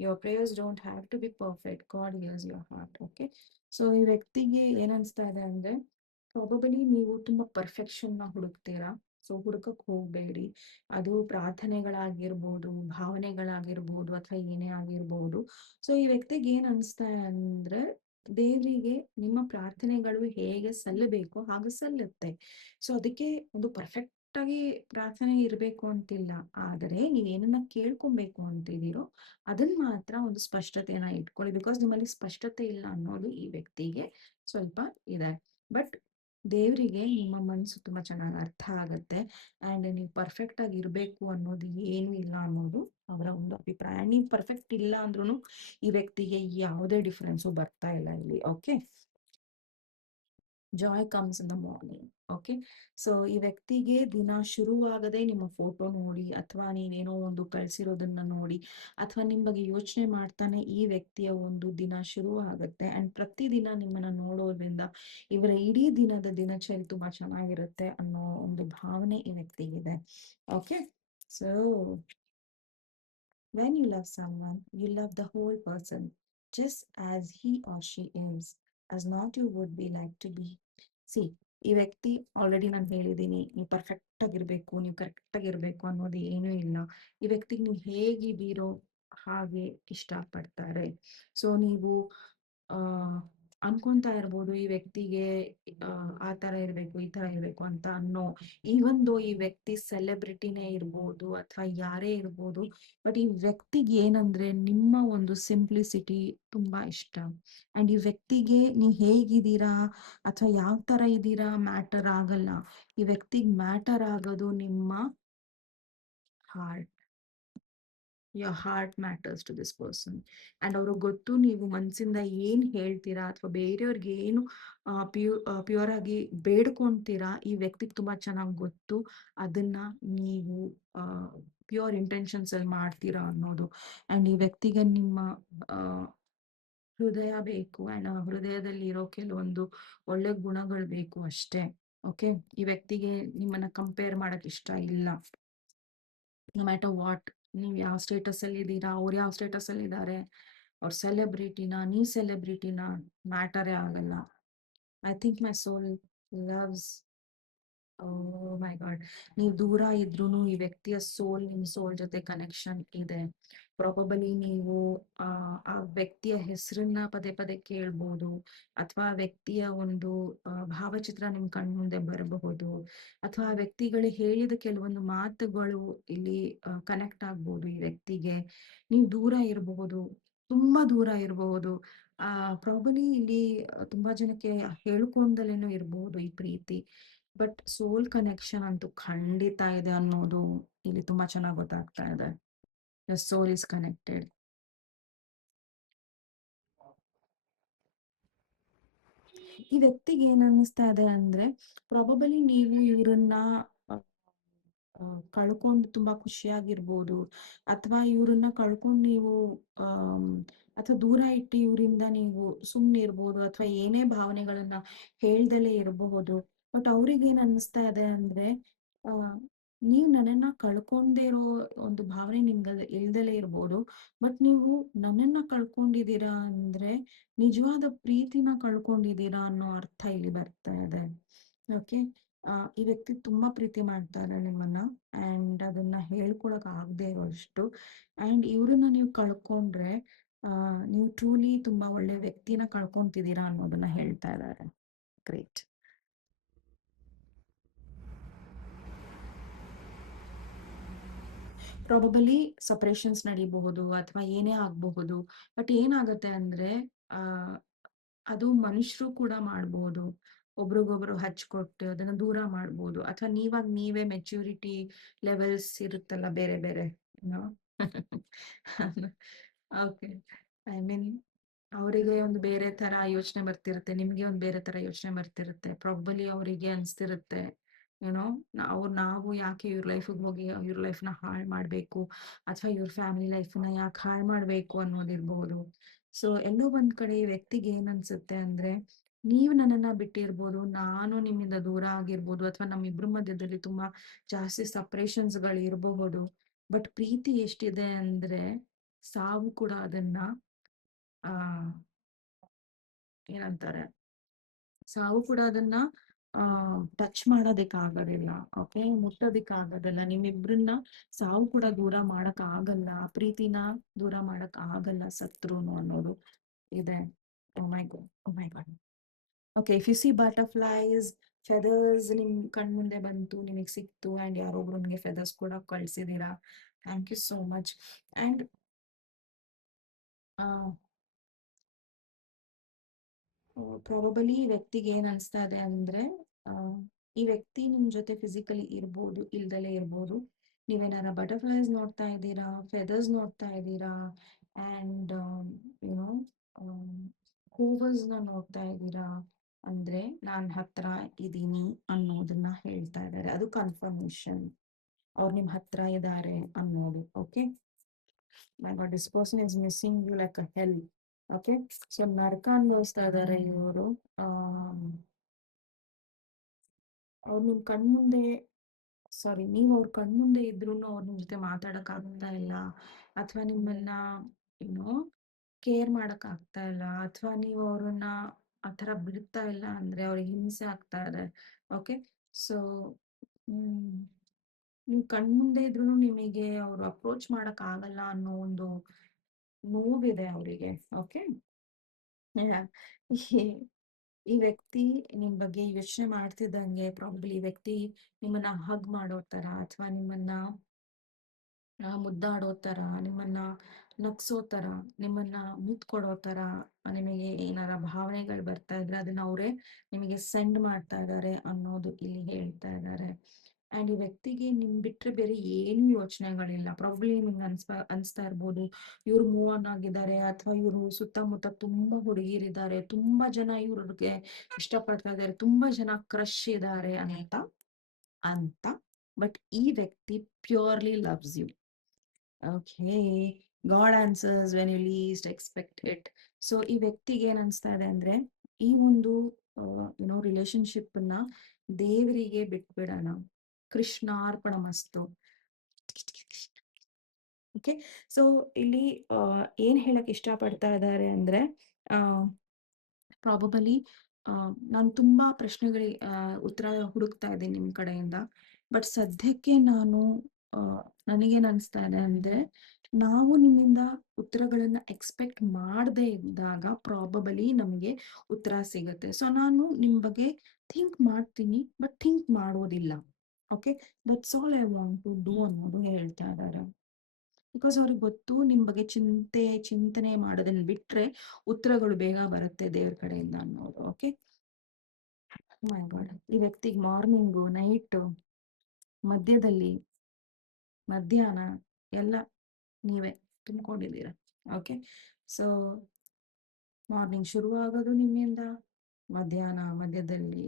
Your prayers don't have to be perfect. God hears your heart. Okay, so ಈ ವ್ಯಕ್ತಿಗೆ ಏನ್ ಅನ್ಸ್ತಾ ಇದೆ ಅಂದ್ರೆ, ಪ್ರಾಬಬಲಿ ನೀವು ತುಂಬಾ ಪರ್ಫೆಕ್ಷನ್ ನ ಹುಡುಕ್ತೀರಾ. ಸೊ ಹುಡುಕಕ್ ಹೋಗ್ಬೇಡಿ. ಅದು ಪ್ರಾರ್ಥನೆಗಳಾಗಿರ್ಬೋದು, ಭಾವನೆಗಳಾಗಿರ್ಬೋದು ಅಥವಾ ಏನೇ ಆಗಿರ್ಬೋದು. ಸೊ ಈ ವ್ಯಕ್ತಿಗೆ ಏನ್ ಅನ್ಸ್ತಾ ಅಂದ್ರೆ, ದೇವರಿಗೆ ನಿಮ್ಮ ಪ್ರಾರ್ಥನೆಗಳು ಹೇಗೆ ಸಲ್ಲಬೇಕು ಹಾಗೆ ಸಲ್ಲುತ್ತೆ. ಸೊ ಅದಕ್ಕೆ ಒಂದು ಪರ್ಫೆಕ್ಟ್ ಆಗಿ ಪ್ರಾರ್ಥನೆ ಇರಬೇಕು ಅಂತಿಲ್ಲ. ಆದರೆ ನೀವೇನನ್ನ ಕೇಳ್ಕೊಬೇಕು ಅಂತಿದ್ದೀರೋ ಅದನ್ನ ಮಾತ್ರ ಒಂದು ಸ್ಪಷ್ಟತೆಯನ್ನ ಇಟ್ಕೊಳ್ಳಿ. ಬಿಕಾಸ್ ನಿಮ್ಮಲ್ಲಿ ಸ್ಪಷ್ಟತೆ ಇಲ್ಲ ಅನ್ನೋದು ಈ ವ್ಯಕ್ತಿಗೆ ಸ್ವಲ್ಪ ಇದೆ. ಬಟ್ ದೇವರಿಗೆ ನಿಮ್ಮ ಮನಸ್ಸು ತುಂಬಾ ಚೆನ್ನಾಗಿ ಅರ್ಥ ಆಗತ್ತೆ. ಅಂಡ್ ನೀವು ಪರ್ಫೆಕ್ಟ್ ಆಗಿ ಇರ್ಬೇಕು ಅನ್ನೋದು ಏನು ಇಲ್ಲ ಅನ್ನೋದು ಅವರ ಒಂದು ಅಭಿಪ್ರಾಯ. ನೀವು ಪರ್ಫೆಕ್ಟ್ ಇಲ್ಲ ಅಂದ್ರೂ ಈ ವ್ಯಕ್ತಿಗೆ ಯಾವುದೇ ಡಿಫ್ರೆನ್ಸು ಬರ್ತಾ ಇಲ್ಲ ಇಲ್ಲಿ. Okay, Joy comes in the morning. Okay, so ಈ ವ್ಯಕ್ತಿಗೆ ದಿನ ಶುರುವಾಗದೆ ನಿಮ್ಮ ಫೋಟೋ ನೋಡಿ ಅಥವಾ ನೀವೇನೋ ಒಂದು ಕಳ್ಸಿರೋದನ್ನ ನೋಡಿ ಅಥವಾ ನಿಮ್ ಬಗ್ಗೆ ಯೋಚನೆ ಮಾಡ್ತಾನೆ ಈ ವ್ಯಕ್ತಿಯ ಒಂದು ದಿನ ಶುರು ಆಗುತ್ತೆ. ಅಂಡ್ ಪ್ರತಿದಿನ ನಿಮ್ಮನ್ನ ನೋಡೋದ್ರಿಂದ ಇವರ ಇಡೀ ದಿನದ ದಿನಚರಿ ತುಂಬಾ ಚೆನ್ನಾಗಿರುತ್ತೆ ಅನ್ನೋ ಒಂದು ಭಾವನೆ ಈ ವ್ಯಕ್ತಿಗಿದೆ. Okay, so when you love someone, you love the whole person, just as he or she is, as not you would be like to be. C, ಈ ವ್ಯಕ್ತಿ ಆಲ್ರೆಡಿ ನಾನು ಹೇಳಿದ್ದೀನಿ, ನೀವು ಪರ್ಫೆಕ್ಟ್ ಆಗಿರ್ಬೇಕು, ನೀವು ಕರೆಕ್ಟ್ ಆಗಿರ್ಬೇಕು ಅನ್ನೋದು ಏನೂ ಇಲ್ಲ. ಈ ವ್ಯಕ್ತಿಗೆ ನೀವು ಹೇಗಿದ್ದೀರೋ ಹಾಗೆ ಇಷ್ಟಪಡ್ತಾರೆ. ಸೊ ನೀವು ಆ ಅನ್ಕೊಂತಾ ಇರ್ಬೋದು ಈ ವ್ಯಕ್ತಿಗೆ ಆ ತರ ಇರ್ಬೇಕು ಈ ತರ ಇರ್ಬೇಕು ಅಂತ ಅನ್ನೋ. ಈವೊಂದು ಈ ವ್ಯಕ್ತಿ ಸೆಲೆಬ್ರಿಟಿನೇ ಇರ್ಬೋದು ಅಥವಾ ಯಾರೇ ಇರ್ಬೋದು, ಬಟ್ ಈ ವ್ಯಕ್ತಿಗೆ ಏನಂದ್ರೆ ನಿಮ್ಮ ಒಂದು ಸಿಂಪ್ಲಿಸಿಟಿ ತುಂಬಾ ಇಷ್ಟ. ಅಂಡ್ ಈ ವ್ಯಕ್ತಿಗೆ ನೀವ್ ಹೇಗಿದ್ದೀರಾ ಅಥವಾ ಯಾವ ತರ ಇದ್ದೀರಾ ಮ್ಯಾಟರ್ ಆಗಲ್ಲ. ಈ ವ್ಯಕ್ತಿಗೆ ಮ್ಯಾಟರ್ ಆಗೋದು ನಿಮ್ಮ heart. your heart matters to this person. And ಅವ್ರಿಗೆ ಗೊತ್ತು ನೀವು ಮನ್ಸಿಂದ ಏನ್ ಹೇಳ್ತೀರಾ ಅಥವಾ ಬೇರೆಯವ್ರಿಗೆ ಏನು ಪ್ಯೂರ್ ಆಗಿ ಬೇಡ್ಕೊಂತೀರಾ ಈ ವ್ಯಕ್ತಿಗೆ ತುಂಬಾ ಚೆನ್ನಾಗಿ ಗೊತ್ತು. ಅದನ್ನ ನೀವು ಪ್ಯೂರ್ ಇಂಟೆನ್ಷನ್ಸ್ ಅಲ್ಲಿ ಮಾಡ್ತೀರಾ ಅನ್ನೋದು. ಅಂಡ್ ಈ ವ್ಯಕ್ತಿಗೆ ನಿಮ್ಮ ಆ ಹೃದಯ ಬೇಕು ಅಂಡ್ ಆ ಹೃದಯದಲ್ಲಿ ಇರೋ ಕೆಲವೊಂದು ಒಳ್ಳೆ ಗುಣಗಳು ಬೇಕು ಅಷ್ಟೇ. ಓಕೆ, ಈ ವ್ಯಕ್ತಿಗೆ ನಿಮ್ಮನ್ನ ಕಂಪೇರ್ ಮಾಡಕ್ ಇಷ್ಟ ಇಲ್ಲ. ನೋ ಮ್ಯಾಟರ್ ವಾಟ್, ನೀವು ಯಾವ ಸ್ಟೇಟಸ್ ಅಲ್ಲಿ ಇದ್ದೀರಾ, ಅವ್ರು ಯಾವ ಸ್ಟೇಟಸ್ ಅಲ್ಲಿ ಇದ್ದಾರೆ, ಅವ್ರ ಸೆಲೆಬ್ರಿಟಿನ ನೀವ್ ಸೆಲೆಬ್ರಿಟಿನ ಮ್ಯಾಟರೇ ಆಗಲ್ಲ. I think my soul loves. Oh my God! ನೀವು ದೂರ ಇದ್ರೂನು ಈ ವ್ಯಕ್ತಿಯ ಸೋಲ್, ನಿಮ್ ಸೋಲ್ ಜೊತೆ ಕನೆಕ್ಷನ್ ಇದೆ. ಪ್ರಾಬಬಲಿ ನೀವು ಆ ವ್ಯಕ್ತಿಯ ಹೆಸರನ್ನ ಪದೇ ಪದೇ ಕೇಳ್ಬೋದು, ಅಥವಾ ಆ ವ್ಯಕ್ತಿಯ ಒಂದು ಭಾವಚಿತ್ರ ನಿಮ್ ಕಣ್ಮುಂದೆ ಬರಬಹುದು, ಅಥವಾ ಆ ವ್ಯಕ್ತಿಗಳು ಹೇಳಿದ ಕೆಲವೊಂದು ಮಾತುಗಳು ಇಲ್ಲಿ ಕನೆಕ್ಟ್ ಆಗ್ಬೋದು ಈ ವ್ಯಕ್ತಿಗೆ. ನೀವು ದೂರ ಇರಬಹುದು, ತುಂಬಾ ದೂರ ಇರಬಹುದು. ಪ್ರಾಬಲಿ ಇಲ್ಲಿ ತುಂಬಾ ಜನಕ್ಕೆ ಹೇಳ್ಕೊಂಡಲೇನೋ ಇರಬಹುದು ಈ ಪ್ರೀತಿ. ಬಟ್ ಸೋಲ್ ಕನೆಕ್ಷನ್ ಅಂತೂ ಖಂಡಿತ ಇದೆ ಅನ್ನೋದು ಇಲ್ಲಿ ತುಂಬಾ ಚೆನ್ನಾಗಿ ಗೊತ್ತಾಗ್ತಾ ಇದೆ. The soul is connected. ಈ ವ್ಯಕ್ತಿಗೆ ಏನ್ ಅನ್ನಿಸ್ತಾ ಇದೆ ಅಂದ್ರೆ, ಪ್ರಾಬಬಲಿ ನೀವು ಇವ್ರನ್ನ ಕಳ್ಕೊಂಡು ತುಂಬಾ ಖುಷಿಯಾಗಿರ್ಬೋದು, ಅಥವಾ ಇವ್ರನ್ನ ಕಳ್ಕೊಂಡು ನೀವು ಆಮ್, ಅಥವಾ ದೂರ ಇಟ್ಟು ಇವರಿಂದ ನೀವು ಸುಮ್ನೆ ಇರ್ಬೋದು, ಅಥವಾ ಏನೇ ಭಾವನೆಗಳನ್ನ ಹೇಳ್ದಲೇ ಇರಬಹುದು. ಬಟ್ ಅವ್ರಿಗೆ ಏನ್ ಅನ್ನಿಸ್ತಾ ಇದೆ ಅಂದ್ರೆ, ಆ ನೀವು ನನ್ನನ್ನ ಕಳ್ಕೊಂಡೇ ಇರೋ ಒಂದು ಭಾವನೆ ನಿಮ್ಗೆ ಇಲ್ದಲೇ ಇರ್ಬೋದು. ಬಟ್ ನೀವು ನನ್ನನ್ನ ಕಳ್ಕೊಂಡಿದ್ದೀರಾ ಅಂದ್ರೆ ನಿಜವಾದ ಪ್ರೀತಿನ ಕಳ್ಕೊಂಡಿದ್ದೀರಾ ಅನ್ನೋ ಅರ್ಥ ಇಲ್ಲಿ ಬರ್ತಾ ಇದೆ. ಓಕೆ. ಈ ವ್ಯಕ್ತಿ ತುಂಬಾ ಪ್ರೀತಿ ಮಾಡ್ತಾರೆ ನಿಮ್ಮನ್ನ, ಅಂಡ್ ಅದನ್ನ ಹೇಳ್ಕೊಳಕ್ ಆಗದೆ ಇರೋಷ್ಟು. ಅಂಡ್ ಇವ್ರನ್ನ ನೀವು ಕಳ್ಕೊಂಡ್ರೆ ನೀವು ಟ್ರೂಲಿ ತುಂಬಾ ಒಳ್ಳೆ ವ್ಯಕ್ತಿನ ಕಳ್ಕೊಂತಿದ್ದೀರಾ ಅನ್ನೋದನ್ನ ಹೇಳ್ತಾ ಇದ್ದಾರೆ. ಗ್ರೇಟ್. ಪ್ರಾಬಬಲಿ ಸಪರೇಷನ್ಸ್ ನಡೀಬಹುದು, ಅಥವಾ ಏನೇ ಆಗಬಹುದು. ಬಟ್ ಏನಾಗುತ್ತೆ ಅಂದ್ರೆ, ಆ ಅದು ಮನುಷ್ಯರು ಕೂಡ ಮಾಡ್ಬೋದು. ಒಬ್ರಿಗೊಬ್ರು ಹಚ್ಕೊಟ್ಟು ಅದನ್ನ ದೂರ ಮಾಡ್ಬೋದು, ಅಥವಾ ನೀವಾಗ ನೀವೇ ಮೆಚ್ಯೂರಿಟಿ ಲೆವೆಲ್ಸ್ ಇರುತ್ತಲ್ಲ ಬೇರೆ ಬೇರೆ, ಏನೋ. ಓಕೆ. ಐ ಮೀನ್, ಅವರಿಗೆ ಒಂದು ಬೇರೆ ತರ ಯೋಚನೆ ಬರ್ತಿರುತ್ತೆ, ನಿಮ್ಗೆ ಒಂದು ಬೇರೆ ತರ ಯೋಚನೆ ಬರ್ತಿರುತ್ತೆ. ಪ್ರಾಬಲಿ ಅವರಿಗೆ ಅನ್ಸ್ತಿರುತ್ತೆ, ಏನೋ, ನಾವು ಯಾಕೆ ಇವ್ರ ಲೈಫಿಗೆ ಹೋಗಿ ಇವ್ರ ಲೈಫ್ನ ಹಾಳು ಮಾಡ್ಬೇಕು, ಅಥವಾ ಇವ್ರ ಫ್ಯಾಮಿಲಿ ಲೈಫ್ನ ಯಾಕೆ ಹಾಳು ಮಾಡ್ಬೇಕು ಅನ್ನೋದಿರ್ಬಹುದು. ಸೊ ಎಲ್ಲೋ ಒಂದ್ ಕಡೆ ಈ ವ್ಯಕ್ತಿಗೆ ಏನ್ ಅನ್ಸುತ್ತೆ ಅಂದ್ರೆ, ನೀವು ನನ್ನನ್ನ ಬಿಟ್ಟಿರ್ಬೋದು, ನಾನು ನಿಮ್ಮಿಂದ ದೂರ ಆಗಿರ್ಬೋದು, ಅಥವಾ ನಮ್ಮಿಬ್ರ ಮಧ್ಯದಲ್ಲಿ ತುಂಬಾ ಜಾಸ್ತಿ ಸಪರೇಷನ್ಸ್ ಗಳು ಇರಬಹುದು. ಬಟ್ ಪ್ರೀತಿ ಎಷ್ಟಿದೆ ಅಂದ್ರೆ, ಸಾವು ಕೂಡ ಅದನ್ನ ಆ ಏನಂತಾರೆ, ಸಾವು ಕೂಡ ಅದನ್ನ ಟಚ್ ಮಾಡೋದಿಕ್ ಆಗೋದಿಲ್ಲ. ಓಕೆ, ಮುಟ್ಟೋದಿಕ್ ಆಗೋದಿಲ್ಲ. ನಿಮ್ಮಿಬ್ರನ್ನ ಸಾವು ಕೂಡ ದೂರ ಮಾಡಕ್ ಆಗಲ್ಲ, ಪ್ರೀತಿನ ದೂರ ಮಾಡಕ್ ಆಗಲ್ಲ ಸತ್ರುನು ಅನ್ನೋದು ಇದೆ. Oh my God, oh my God. Okay, if you see butterflies, feathers ನಿಮ್ ಕಣ್ ಮುಂದೆ ಬಂತು, ನಿಮಗೆ ಸಿಕ್ತು, ಅಂಡ್ ಯಾರೊಬ್ರು ನಿಮಗೆ ಫೆದರ್ಸ್ ಕೂಡ ಕಳ್ಸಿದೀರಾ. Thank you so much. And probably ಈ ವ್ಯಕ್ತಿಗೆ ಏನ್ ಅನ್ಸ್ತಾ ಇದೆ ಅಂದ್ರೆ, ಆ, ಈ ವ್ಯಕ್ತಿ ನಿಮ್ ಜೊತೆ ಫಿಸಿಕಲಿ ಇರ್ಬೋದು, ಇಲ್ದಲೇ ಇರ್ಬೋದು. ನೀವೇನಾರ ಬಟರ್ಫ್ಲೈಸ್ ನೋಡ್ತಾ ಇದ್ದೀರಾ, ಫೆದರ್ಸ್ ನೋಡ್ತಾ ಇದ್ದೀರಾ, ಅಂಡ್ ಯುನೋ ಹೂವರ್ಸ್ ನ ನೋಡ್ತಾ ಇದ್ದೀರಾ ಅಂದ್ರೆ ನಾನ್ ಹತ್ರ ಇದೀನಿ ಅನ್ನೋದನ್ನ ಹೇಳ್ತಾ ಇದ್ದಾರೆ. ಅದು ಕನ್ಫರ್ಮೇಶನ್, ಅವ್ರು ನಿಮ್ ಹತ್ರ ಇದ್ದಾರೆ ಅನ್ನೋದು. Okay. My God, this person is missing you like a hell. Okay. So ನರಕ ಅನುಭವಿಸ್ತಾ ಇದ್ದಾರೆ ಇವರು. ಅವ್ರು ನಿಮ್ ಕಣ್ಮುಂದೆ, ಸಾರಿ, ನೀವು ಅವ್ರ ಕಣ್ಮುಂದೆ ಇದ್ರು ಅವ್ರ ನಿಮ್ ಜೊತೆ ಮಾತಾಡಕ್ ಆಗ್ತಾ ಇಲ್ಲ, ಅಥವಾ ನಿಮ್ಮನ್ನ ಏನೋ ಕೇರ್ ಮಾಡಕ್ ಆಗ್ತಾ ಇಲ್ಲ, ಅಥವಾ ನೀವು ಅವ್ರನ್ನ ಆತರ ಬಿಡ್ತಾ ಇಲ್ಲ ಅಂದ್ರೆ ಅವ್ರಿಗೆ ಹಿಂಸೆ ಆಗ್ತಾ ಇದೆ. ಓಕೆ. ಸೊ ನಿಮ್ ಕಣ್ಮುಂದೆ ಇದ್ರು ನಿಮಗೆ ಅವ್ರು ಅಪ್ರೋಚ್ ಮಾಡಕ್ ಆಗಲ್ಲ ಅನ್ನೋ ಒಂದು ನೋವಿದೆ ಅವರಿಗೆ. ಓಕೆ. ಈ ಈ ವ್ಯಕ್ತಿ ನಿಮ್ ಬಗ್ಗೆ ಯೋಚನೆ ಮಾಡ್ತಿದ್ದಂಗೆ, ಪ್ರಾಬಬ್ಲಿ ಈ ವ್ಯಕ್ತಿ ನಿಮ್ಮನ್ನ ಹಗ್ ಮಾಡೋ ತರ, ಅಥವಾ ನಿಮ್ಮನ್ನ ಮುದ್ದಾಡೋ ತರ, ನಿಮ್ಮನ್ನ ನಗ್ಸೋ ತರ, ನಿಮ್ಮನ್ನ ಮುತ್ ಕೊಡೋ ತರ, ನಿಮಗೆ ಏನಾರ ಭಾವನೆಗಳು ಬರ್ತಾ ಇದ್ರೆ ಅದನ್ನ ಅವರೇ ನಿಮಗೆ ಸೆಂಡ್ ಮಾಡ್ತಾ ಇದ್ದಾರೆ ಅನ್ನೋದು ಇಲ್ಲಿ ಹೇಳ್ತಾ ಇದ್ದಾರೆ. ಅಂಡ್ ಈ ವ್ಯಕ್ತಿಗೆ ನಿಮ್ ಬಿಟ್ರೆ ಬೇರೆ ಏನು ಯೋಚನೆಗಳಿಲ್ಲ. ಪ್ರಾಬಬ್ಲಿ ನಿಮ್ಗೆ ಅನ್ಸ್ತಾ ಇರ್ಬೋದು, ಇವ್ರು ಮೂವ್ ಆನ್ ಆಗಿದ್ದಾರೆ, ಅಥವಾ ಇವ್ರು ಸುತ್ತಮುತ್ತ ತುಂಬಾ ಹುಡುಗಿರಿದ್ದಾರೆ, ತುಂಬಾ ಜನ ಇವ್ರಿಗೆ ಇಷ್ಟಪಡ್ತಾ ಇದ್ದಾರೆ, ತುಂಬಾ ಜನ ಕ್ರಶ್ ಇದ್ದಾರೆ ಅಂತ. ಬಟ್ ಈ ವ್ಯಕ್ತಿ purely loves you. Okay. God answers when you least expect it. So ಈ ವ್ಯಕ್ತಿಗೆ ಏನ್ ಅನ್ಸ್ತಾ ಇದೆ ಅಂದ್ರೆ, ಈ ಒಂದು ರಿಲೇಶನ್ಶಿಪ್ ನ ದೇವರಿಗೆ ಬಿಟ್ಬಿಡೋಣ, ಕೃಷ್ಣಾರ್ಪಣ ಮಸ್ತು. ಓಕೆ. ಸೊ ಇಲ್ಲಿ ಏನ್ ಹೇಳಕ್ ಇಷ್ಟಪಡ್ತಾ ಇದ್ದಾರೆ ಅಂದ್ರೆ, ಪ್ರಾಬಬಲಿ ನಾನು ತುಂಬಾ ಪ್ರಶ್ನೆಗಳಿಗೆ ಉತ್ತರ ಹುಡುಕ್ತಾ ಇದ್ದೀನಿ ನಿಮ್ ಕಡೆಯಿಂದ. ಬಟ್ ಸದ್ಯಕ್ಕೆ ನಾನು ನನಗೇನ್ ಅನ್ಸ್ತಾ ಇದೆ ಅಂದ್ರೆ, ನಾವು ನಿಮ್ಮಿಂದ ಉತ್ತರಗಳನ್ನ ಎಕ್ಸ್ಪೆಕ್ಟ್ ಮಾಡದೇ ಇದ್ದಾಗ ಪ್ರಾಬಬಲಿ ನಮಗೆ ಉತ್ತರ ಸಿಗುತ್ತೆ. ಸೊ ನಾನು ನಿಮ್ ಬಗ್ಗೆ ಥಿಂಕ್ ಮಾಡ್ತೀನಿ, ಬಟ್ ಥಿಂಕ್ ಮಾಡೋದಿಲ್ಲ. Okay, that's all I want to do ಅನ್ನೋದು ಹೇಳ್ತಾ ಇದ್ದಾರೆ. ಬಿಕಾಸ್ ಅವ್ರಿಗೆ ಗೊತ್ತು ನಿಮ್ ಬಗ್ಗೆ ಚಿಂತನೆ ಮಾಡೋದನ್ನ ಬಿಟ್ರೆ ಉತ್ತರಗಳು ಬೇಗ ಬರುತ್ತೆ ದೇವ್ರ ಕಡೆಯಿಂದ ಅನ್ನೋದು. ಓಕೆ, ಮೈ ಗಾಡ್, ಈ ವ್ಯಕ್ತಿಗೆ ಮಾರ್ನಿಂಗು, ನೈಟು, ಮಧ್ಯದಲ್ಲಿ, ಮಧ್ಯಾಹ್ನ ಎಲ್ಲ ನೀವೇ ತುಂಬಿಕೊಂಡಿದ್ದೀರ. ಓಕೆ, ಸೊ ಮಾರ್ನಿಂಗ್ ಶುರುವಾಗೋದು ನಿಮ್ಮಿಂದ, ಮಧ್ಯದಲ್ಲಿ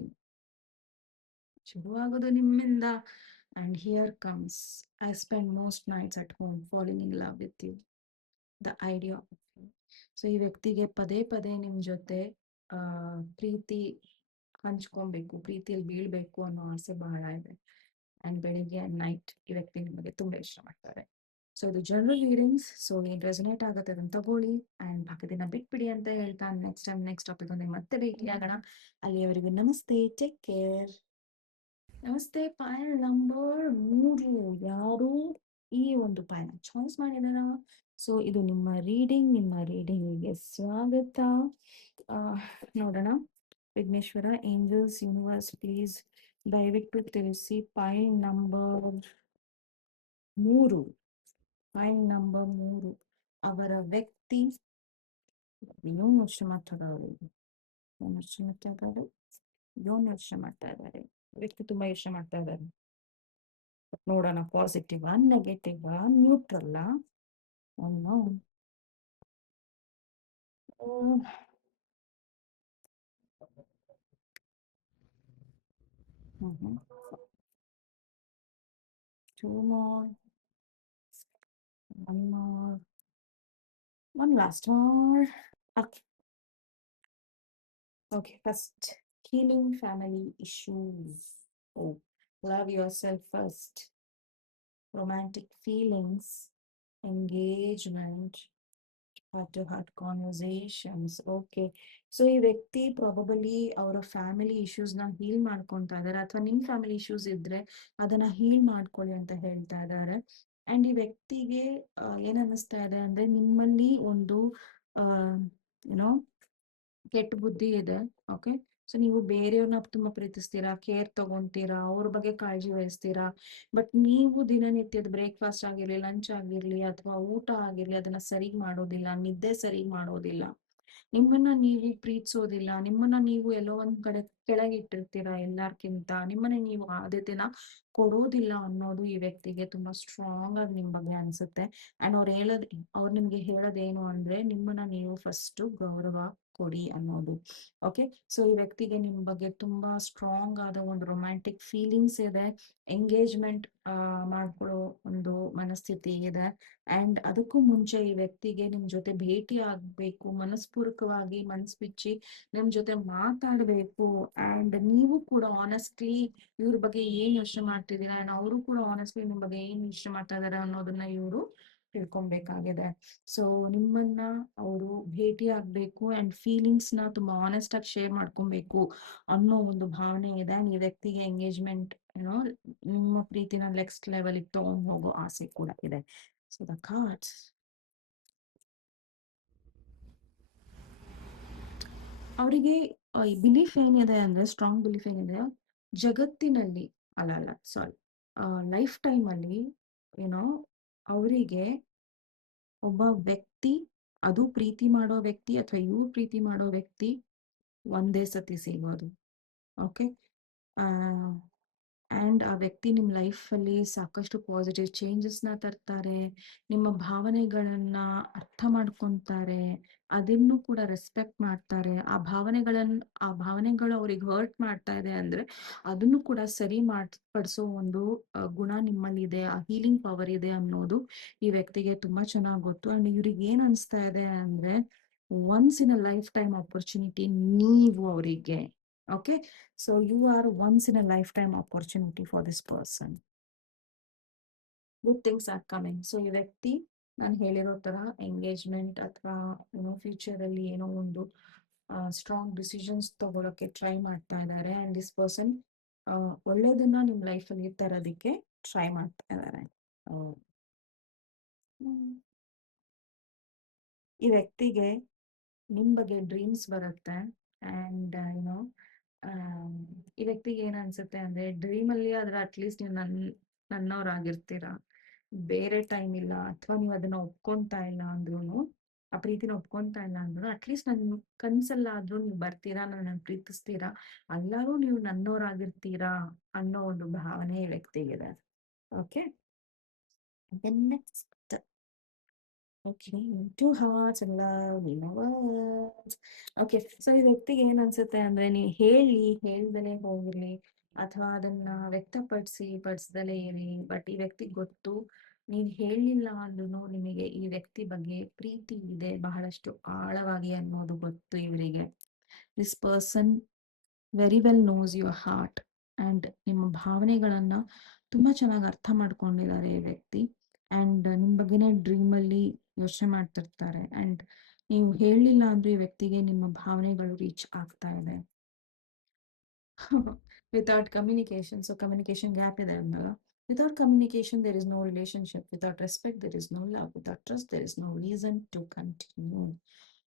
ಶುರುವಾಗೋದು ನಿಮ್ಮಿಂದ, and here comes, I spend most nights at home falling in love with you, the idea of you. So ಈ ವ್ಯಕ್ತಿಗೆ ಪದೇ ಪದೇ ನಿಮ್ ಜೊತೆ ಪ್ರೀತಿ ಹಂಚ್ಕೊಬೇಕು, ಪ್ರೀತಿಯಲ್ಲಿ ಬೀಳ್ಬೇಕು ಅನ್ನೋ ಆಸೆ ಬಹಳ ಇದೆ. ಅಂಡ್ ಬೆಳಿಗ್ಗೆ ಅಂಡ್ ನೈಟ್ ಈ ವ್ಯಕ್ತಿ ನಿಮಗೆ ತುಂಬಾ ಇಷ್ಟ ಮಾಡ್ತಾರೆ. ಸೊ ಇದು ಜನರಲ್ ರೀಡಿಂಗ್ಸ್. ಸೊ ಏನ್ ರೆಸನೇಟ್ ಆಗುತ್ತೆ ಅದನ್ನ ತಗೊಳ್ಳಿ ಅಂಡ್ ಬಾಕಿ ದಿನ ಬಿಟ್ಬಿಡಿ ಅಂತ ಹೇಳ್ತಾ ನೆಕ್ಸ್ಟ್ ಟಾಪಿಕ್ ಒಂದಿಗೆ ಮತ್ತೆ ಭೇಟಿ ಆಗೋಣ. ಅಲ್ಲಿಯವರೆಗೂ ನಮಸ್ತೆ, ಟೇಕ್ ಕೇರ್. ನಮಸ್ತೆ. ಪಾಯಲ್ ನಂಬರ್ 3 ಯಾರು ಈ ಒಂದು ಪಾಯಲ್ ಚಾಯ್ಸ್ ಮಾಡಿದಾರ? ಸೊ ಇದು ನಿಮ್ಮ ರೀಡಿಂಗಿಗೆ ಸ್ವಾಗತ. ನೋಡೋಣ. ವಿಘ್ನೇಶ್ವರ, ಏಂಜಲ್ಸ್, ಯೂನಿವರ್ಸ್ ಪ್ಲೀಸ್ ದಯವಿಟ್ಟು ತಿಳಿಸಿ ಪಾಯಲ್ ನಂಬರ್ 3 ಅವರ ವ್ಯಕ್ತಿ ಏನು ಯೋಚನೆ ಮಾಡ್ತಾ ಇದ್ದಾರೆ, ವ್ಯಕ್ತಿ ತುಂಬಾ ಯೋಚನೆ ಮಾಡ್ತಾ ಇದ್ದಾರೆ. ನೋಡೋಣ, ಪಾಸಿಟಿವ್ ನೆಗೆಟಿವ್ ನ್ಯೂಟ್ರಲ್ ಅನ್ನೋ. Two more, one more, one last more. Okay, first, healing family issues. Oh, love yourself first. Romantic feelings, engagement, heart-to-heart conversations. Okay, so ಈ ವ್ಯಕ್ತಿ ಪ್ರಾಬಬಲಿ ಅವರ ಫ್ಯಾಮಿಲಿ ಇಶ್ಯೂಸ್ನ ಹೀಲ್ ಮಾಡ್ಕೊತಾ ಇದ್ದಾರೆ, ಅಥವಾ ನಿಮ್ ಫ್ಯಾಮಿಲಿ ಇಶ್ಯೂಸ್ ಇದ್ರೆ ಅದನ್ನ ಹೀಲ್ ಮಾಡ್ಕೊಳ್ಳಿ ಅಂತ ಹೇಳ್ತಾ ಇದ್ದಾರೆ. ಅಂಡ್ ಈ ವ್ಯಕ್ತಿಗೆ ಏನ್ ಅನ್ನಿಸ್ತಾ ಇದೆ ಅಂದ್ರೆ, ನಿಮ್ಮಲ್ಲಿ ಒಂದು ಏನೋ ಕೆಟ್ಟ ಬುದ್ಧಿ ಇದೆ. ಓಕೆ, ಸೊ ನೀವು ಬೇರೆಯವ್ರನ್ನ ತುಂಬಾ ಪ್ರೀತಿಸ್ತೀರಾ, ಕೇರ್ ತಗೊಂತೀರಾ, ಅವ್ರ ಬಗ್ಗೆ ಕಾಳಜಿ ವಹಿಸ್ತೀರಾ. ಬಟ್ ನೀವು ದಿನನಿತ್ಯದ ಬ್ರೇಕ್ಫಾಸ್ಟ್ ಆಗಿರ್ಲಿ, ಲಂಚ್ ಆಗಿರ್ಲಿ, ಅಥವಾ ಊಟ ಆಗಿರ್ಲಿ, ಅದನ್ನ ಸರಿ ಮಾಡೋದಿಲ್ಲ, ನಿದ್ದೆ ಸರಿ ಮಾಡೋದಿಲ್ಲ, ನಿಮ್ಮನ್ನ ನೀವು ಪ್ರೀತಿಸೋದಿಲ್ಲ, ನಿಮ್ಮನ್ನ ನೀವು ಎಲ್ಲೋ ಒಂದ್ ಕಡೆ ಕೆಳಗಿಟ್ಟಿರ್ತೀರಾ ಎಲ್ಲಾರ್ಕಿಂತ, ನಿಮ್ಮನ್ನ ನೀವು ಆದ್ಯತೆನ ಕೊಡೋದಿಲ್ಲ ಅನ್ನೋದು ಈ ವ್ಯಕ್ತಿಗೆ ತುಂಬಾ ಸ್ಟ್ರಾಂಗ್ ಆಗಿ ನಿಮ್ ಬಗ್ಗೆ ಅನ್ಸುತ್ತೆ. ಅಂಡ್ ಅವ್ರು ನಿಮ್ಗೆ ಹೇಳೋದೇನು ಅಂದ್ರೆ, ನಿಮ್ಮನ್ನ ನೀವು ಫಸ್ಟ್ ಗೌರವ ಕೊಡಿ ಅನ್ನೋದು. ಓಕೆ, ಸೊ ಈ ವ್ಯಕ್ತಿಗೆ ನಿಮ್ ಬಗ್ಗೆ ತುಂಬಾ ಸ್ಟ್ರಾಂಗ್ ಆದ ಒಂದು ರೊಮ್ಯಾಂಟಿಕ್ ಫೀಲಿಂಗ್ಸ್ ಇದೆ, ಎಂಗೇಜ್ಮೆಂಟ್ ಮಾಡ್ಕೊಳ್ಳೋ ಒಂದು ಮನಸ್ಥಿತಿ ಇದೆ. ಅಂಡ್ ಅದಕ್ಕೂ ಮುಂಚೆ ಈ ವ್ಯಕ್ತಿಗೆ ನಿಮ್ ಜೊತೆ ಭೇಟಿ ಆಗ್ಬೇಕು, ಮನಸ್ಪೂರ್ವಕವಾಗಿ ಮನ್ಸ್ ಬಿಚ್ಚಿ ನಿಮ್ ಜೊತೆ ಮಾತಾಡ್ಬೇಕು. ಅಂಡ್ ನೀವು ಕೂಡ ಆನೆಸ್ಟ್ಲಿ ಇವ್ರ ಬಗ್ಗೆ ಏನ್ ಯೋಚನೆ ಮಾಡ್ತಿದ್ದೀರಾ, ಅಂಡ್ ಅವರು ಕೂಡ ಆನೆಸ್ಟ್ಲಿ ನಿಮ್ ಬಗ್ಗೆ ಏನ್ ಯೋಚನೆ ಮಾಡ್ತಾ ಇದಾರೆ ಅನ್ನೋದನ್ನ ಇವರು ತಿಳ್ಕೊಬೇಕಾಗಿದೆ. ಸೊ ನಿಮ್ಮನ್ನ ಅವರು ಭೇಟಿ ಆಗ್ಬೇಕು ಅಂಡ್ ಫೀಲಿಂಗ್ಸ್ ನ ತುಂಬಾ ಆನೆಸ್ಟ್ ಆಗಿ ಶೇರ್ ಮಾಡ್ಕೊಬೇಕು ಅನ್ನೋ ಒಂದು ಭಾವನೆ ಇದೆ. ಈ ವ್ಯಕ್ತಿಗೆ ಎಂಗೇಜ್ಮೆಂಟ್ ಏನೋ ನಿಮ್ಮ ಪ್ರೀತಿನ ನೆಕ್ಸ್ಟ್ ಲೆವೆಲ್ ತಗೊಂಡ್ ಹೋಗೋ ಆಸೆ ಕೂಡ ಇದೆ. ಸೊ ದ ಕಾರ್ಡ್ಸ್, ಅವರಿಗೆ ಬಿಲೀಫ್ ಏನಿದೆ ಅಂದ್ರೆ, ಸ್ಟ್ರಾಂಗ್ ಬಿಲೀಫ್ ಏನಿದೆ, ಜಗತ್ತಿನಲ್ಲಿ ಸಾರಿ, ಲೈಫ್ ಟೈಮ್ ಅಲ್ಲಿ ಏನೋ ಅವರಿಗೆ ಒಬ್ಬ ವ್ಯಕ್ತಿ, ಅದು ಪ್ರೀತಿ ಮಾಡೋ ವ್ಯಕ್ತಿ ಅಥವಾ ಇವ್ರು ಪ್ರೀತಿ ಮಾಡೋ ವ್ಯಕ್ತಿ ಒಂದೇ ಸತಿ ಸಿಗೋದು. ಓಕೆ, ಅಂಡ್ ಆ ವ್ಯಕ್ತಿ ನಿಮ್ ಲೈಫ್ ಅಲ್ಲಿ ಸಾಕಷ್ಟು ಪಾಸಿಟಿವ್ ಚೇಂಜಸ್ ನ ತರ್ತಾರೆ, ನಿಮ್ಮ ಭಾವನೆಗಳನ್ನ ಅರ್ಥ ಮಾಡ್ಕೊಂತಾರೆ, ಅದನ್ನು ಕೂಡ ರೆಸ್ಪೆಕ್ಟ್ ಮಾಡ್ತಾರೆ. ಆ ಭಾವನೆಗಳು ಅವ್ರಿಗೆ ಹರ್ಟ್ ಮಾಡ್ತಾ ಇದೆ ಅಂದ್ರೆ ಅದನ್ನು ಕೂಡ ಸರಿ ಪಡಿಸೋ ಒಂದು ಗುಣ ನಿಮ್ಮಲ್ಲಿ ಆ ಹೀಲಿಂಗ್ ಪವರ್ ಇದೆ ಅನ್ನೋದು ಈ ವ್ಯಕ್ತಿಗೆ ತುಂಬಾ ಚೆನ್ನಾಗಿ ಗೊತ್ತು. ಅಂಡ್ ಇವ್ರಿಗೆ ಏನ್ ಅನ್ಸ್ತಾ ಇದೆ ಅಂದ್ರೆ, once in a life time opportunity ನೀವು ಅವರಿಗೆ. Okay, so you are once in a lifetime opportunity for this person. Good things are coming. So ಈ ವ್ಯಕ್ತಿ ನಾನು ಹೇಳಿರೋ ತರ ಎಂಗೇಜ್ಮೆಂಟ್ ಅಥವಾ ಫ್ಯೂಚರ್ ಅಲ್ಲಿ ಏನೋ ಒಂದು ಸ್ಟ್ರಾಂಗ್ ಡಿಸಿಷನ್ಸ್ ತಗೊಳಕ್ಕೆ ಟ್ರೈ ಮಾಡ್ತಾ ಇದ್ದಾರೆ. ಅಂಡ್ ದಿಸ್ ಪರ್ಸನ್ ಒಳ್ಳೇದನ್ನ ನಿಮ್ ಲೈಫಲ್ಲಿ ತರೋದಕ್ಕೆ ಟ್ರೈ ಮಾಡ್ತಾ ಇದ್ದಾರೆ. ಈ ವ್ಯಕ್ತಿಗೆ ನಿಮ್ ಬಗ್ಗೆ ಡ್ರೀಮ್ಸ್ ಬರುತ್ತೆ. ಅಂಡ್ ಯುನೋ ಈ ವ್ಯಕ್ತಿಗೆ ಏನ್ ಅನ್ಸುತ್ತೆ ಅಂದ್ರೆ ಡ್ರೀಮ್ ಅಲ್ಲಿ ಆದ್ರೆ ಅಟ್ಲೀಸ್ಟ್ ನೀವು ನನ್ನವ್ರಾಗಿರ್ತೀರಾ. ಬೇರೆ ಟೈಮ್ ಇಲ್ಲ ಅಥವಾ ನೀವು ಅದನ್ನ ಒಪ್ಕೊಂತಾ ಇಲ್ಲ ಅಂದ್ರೂನು, ಆ ಪ್ರೀತಿನ ಒಪ್ಕೊಂತಾ ಇಲ್ಲ ಅಂದ್ರು ಅಟ್ಲೀಸ್ಟ್ ನನ್ ಕನ್ಸಲ್ಲಾದ್ರೂ ನೀವು ಬರ್ತೀರಾ, ನನ್ನ ಪ್ರೀತಿಸ್ತೀರಾ, ಎಲ್ಲಾರು ನೀವು ನನ್ನೋರಾಗಿರ್ತೀರಾ ಅನ್ನೋ ಒಂದು ಭಾವನೆ ಈ ವ್ಯಕ್ತಿಗಿದೆ. Okay, next. Okay, two hearts ಎಲ್ಲ ಲವರ್ಸ್. ಓಕೆ, ಸೊ ಈ ವ್ಯಕ್ತಿಗೆ ಏನ್ ಅನ್ಸುತ್ತೆ ಅಂದ್ರೆ ನೀವು ಹೇಳ್ದಲೇ ಹೋಗಿರ್ಲಿ ಅಥವಾ ಅದನ್ನ ವ್ಯಕ್ತಪಡಿಸಿ ಪಡಿಸ್ದಲೇ ಇರಿ, ಬಟ್ ಈ ವ್ಯಕ್ತಿಗೆ ಗೊತ್ತು ನೀವ್ ಹೇಳಿಲ್ಲ ಅಂದ್ರೂ ನಿಮಗೆ ಈ ವ್ಯಕ್ತಿ ಬಗ್ಗೆ ಪ್ರೀತಿ ಇದೆ ಬಹಳಷ್ಟು ಆಳವಾಗಿ ಅನ್ನೋದು ಗೊತ್ತು ಇವರಿಗೆ. This person very well knows your heart and ನಿಮ್ಮ ಭಾವನೆಗಳನ್ನ ತುಂಬಾ ಚೆನ್ನಾಗಿ ಅರ್ಥ ಮಾಡ್ಕೊಂಡಿದ್ದಾರೆ ಈ ವ್ಯಕ್ತಿ. ಅಂಡ್ ನಿಮ್ ಬಗ್ಗೆನೇ ಡ್ರೀಮ್ ಅಲ್ಲಿ ಯೋಚನೆ ಮಾಡ್ತಿರ್ತಾರೆ. ಅಂಡ್ ನೀವು ಹೇಳಿಲ್ಲ ಅಂದ್ರೆ ಈ ವ್ಯಕ್ತಿಗೆ ನಿಮ್ಮ ಭಾವನೆಗಳು ರೀಚ್ ಆಗ್ತಾ ಇದೆ. Without communication, so communication gap ಇದೆ ಅಂದಾಗ, without communication there is no relationship, without respect there is no love, without trust there is no reason to continue.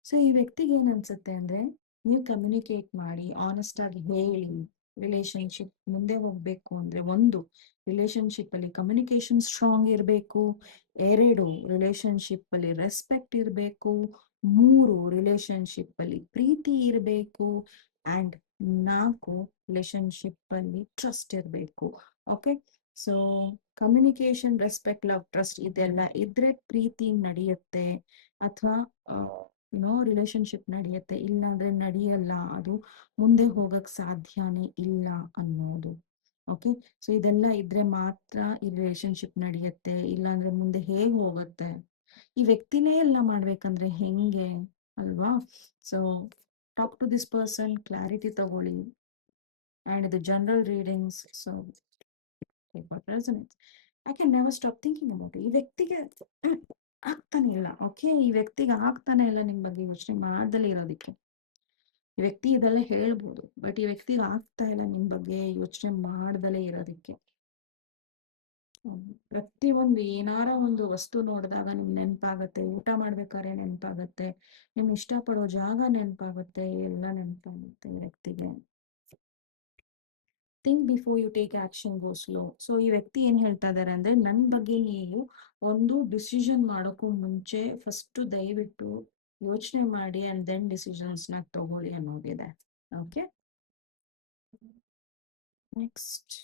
So ಈ ವ್ಯಕ್ತಿಗೆ ಏನ್ ಅನ್ಸುತ್ತೆ ಅಂದ್ರೆ ನೀವು ಕಮ್ಯುನಿಕೇಟ್ ಮಾಡಿ, ಆನೆಸ್ಟ್ ಆಗಿ ಹೇಳಿ, ರಿಲೇಶನ್ಶಿಪ್ ಮುಂದೆ ಹೋಗ್ಬೇಕು ಅಂದ್ರೆ ಒಂದು, ರಿಲೇಶನ್ಶಿಪ್ ಅಲ್ಲಿ ಕಮ್ಯುನಿಕೇಶನ್ ಸ್ಟ್ರಾಂಗ್ ಇರಬೇಕು. ಎರಡು, ರಿಲೇಶನ್ಶಿಪ್ ಅಲ್ಲಿ ರೆಸ್ಪೆಕ್ಟ್ ಇರಬೇಕು. ಮೂರು, ರಿಲೇಶನ್ಶಿಪ್ ಅಲ್ಲಿ ಪ್ರೀತಿ ಇರಬೇಕು. ಅಂಡ್ ನಾಲ್ಕು, ರಿಲೇಶನ್ಶಿಪ್ ಅಲ್ಲಿ ಟ್ರಸ್ಟ್ ಇರಬೇಕು. Okay, so communication, respect, love, trust ಇದೆಲ್ಲ ಇದ್ರೆ ಪ್ರೀತಿ ನಡೆಯುತ್ತೆ ಅಥವಾ ರಿಲೇಶನ್ಶಿಪ್ ನಡೆಯುತ್ತೆ. ಇಲ್ಲ ಅಂದ್ರೆ ನಡೆಯಲ್ಲ, ಅದು ಮುಂದೆ ಹೋಗಕ್ ಸಾಧ್ಯನೇ ಇಲ್ಲ ಅನ್ನೋದು. ಓಕೆ, ಸೊ ಇದೆಲ್ಲ ಇದ್ರೆ ಮಾತ್ರ ಈ ರಿಲೇಶನ್ಶಿಪ್ ನಡೆಯುತ್ತೆ, ಇಲ್ಲಾಂದ್ರೆ ಮುಂದೆ ಹೇಗ್ ಹೋಗುತ್ತೆ? ಈ ವ್ಯಕ್ತಿನೇ ಎಲ್ಲ ಮಾಡ್ಬೇಕಂದ್ರೆ ಹೆಂಗೆ ಅಲ್ವಾ? So talk to this person, clarity ತಗೊಳ್ಳಿ. ಅಂಡ್ ಇದು general readings, so I can never stop thinking about ಈ ವ್ಯಕ್ತಿಗೆ ಆಗ್ತಾನೆ ಇಲ್ಲ. ಓಕೆ, ಈ ವ್ಯಕ್ತಿಗೆ ಆಗ್ತಾನೆ ಇಲ್ಲ ನಿಮ್ ಬಗ್ಗೆ ಯೋಚನೆ ಮಾಡ್ದಲೇ ಇರೋದಿಕ್ಕೆ. ಈ ವ್ಯಕ್ತಿ ಇದೆಲ್ಲ ಹೇಳ್ಬೋದು, ಬಟ್ ಈ ವ್ಯಕ್ತಿಗೆ ಆಗ್ತಾ ಇಲ್ಲ ನಿಮ್ ಬಗ್ಗೆ ಯೋಚನೆ ಮಾಡ್ದಲೇ ಇರೋದಿಕ್ಕೆ. ಪ್ರತಿಯೊಂದು ಏನಾರ ಒಂದು ವಸ್ತು ನೋಡಿದಾಗ ನಿಮ್ ನೆನಪಾಗತ್ತೆ, ಊಟ ಮಾಡ್ಬೇಕಾದ್ರೆ ನೆನಪಾಗತ್ತೆ, ನಿಮ್ ಇಷ್ಟಪಡೋ ಜಾಗ ನೆನಪಾಗುತ್ತೆ, ಎಲ್ಲ ನೆನಪಾಗುತ್ತೆ ಈ ವ್ಯಕ್ತಿಗೆ. Think before you take action, go slow. So ಈ ವ್ಯಕ್ತಿ ಏನ್ ಹೇಳ್ತಾ ಇದಾರೆ ಅಂದ್ರೆ ನನ್ ಬಗ್ಗೆ ನೀವು ಒಂದು ಡಿಸಿಷನ್ ಮಾಡೋಕ್ಕೂ ಮುಂಚೆ ಫಸ್ಟ್ ದಯವಿಟ್ಟು ಯೋಚನೆ ಮಾಡಿ ಅಂಡ್ ದೆನ್ ಡಿಸಿಷನ್ಸ್ ನ ತಗೊಳ್ಳಿ ಅನ್ನೋದಿದೆ. Okay, next.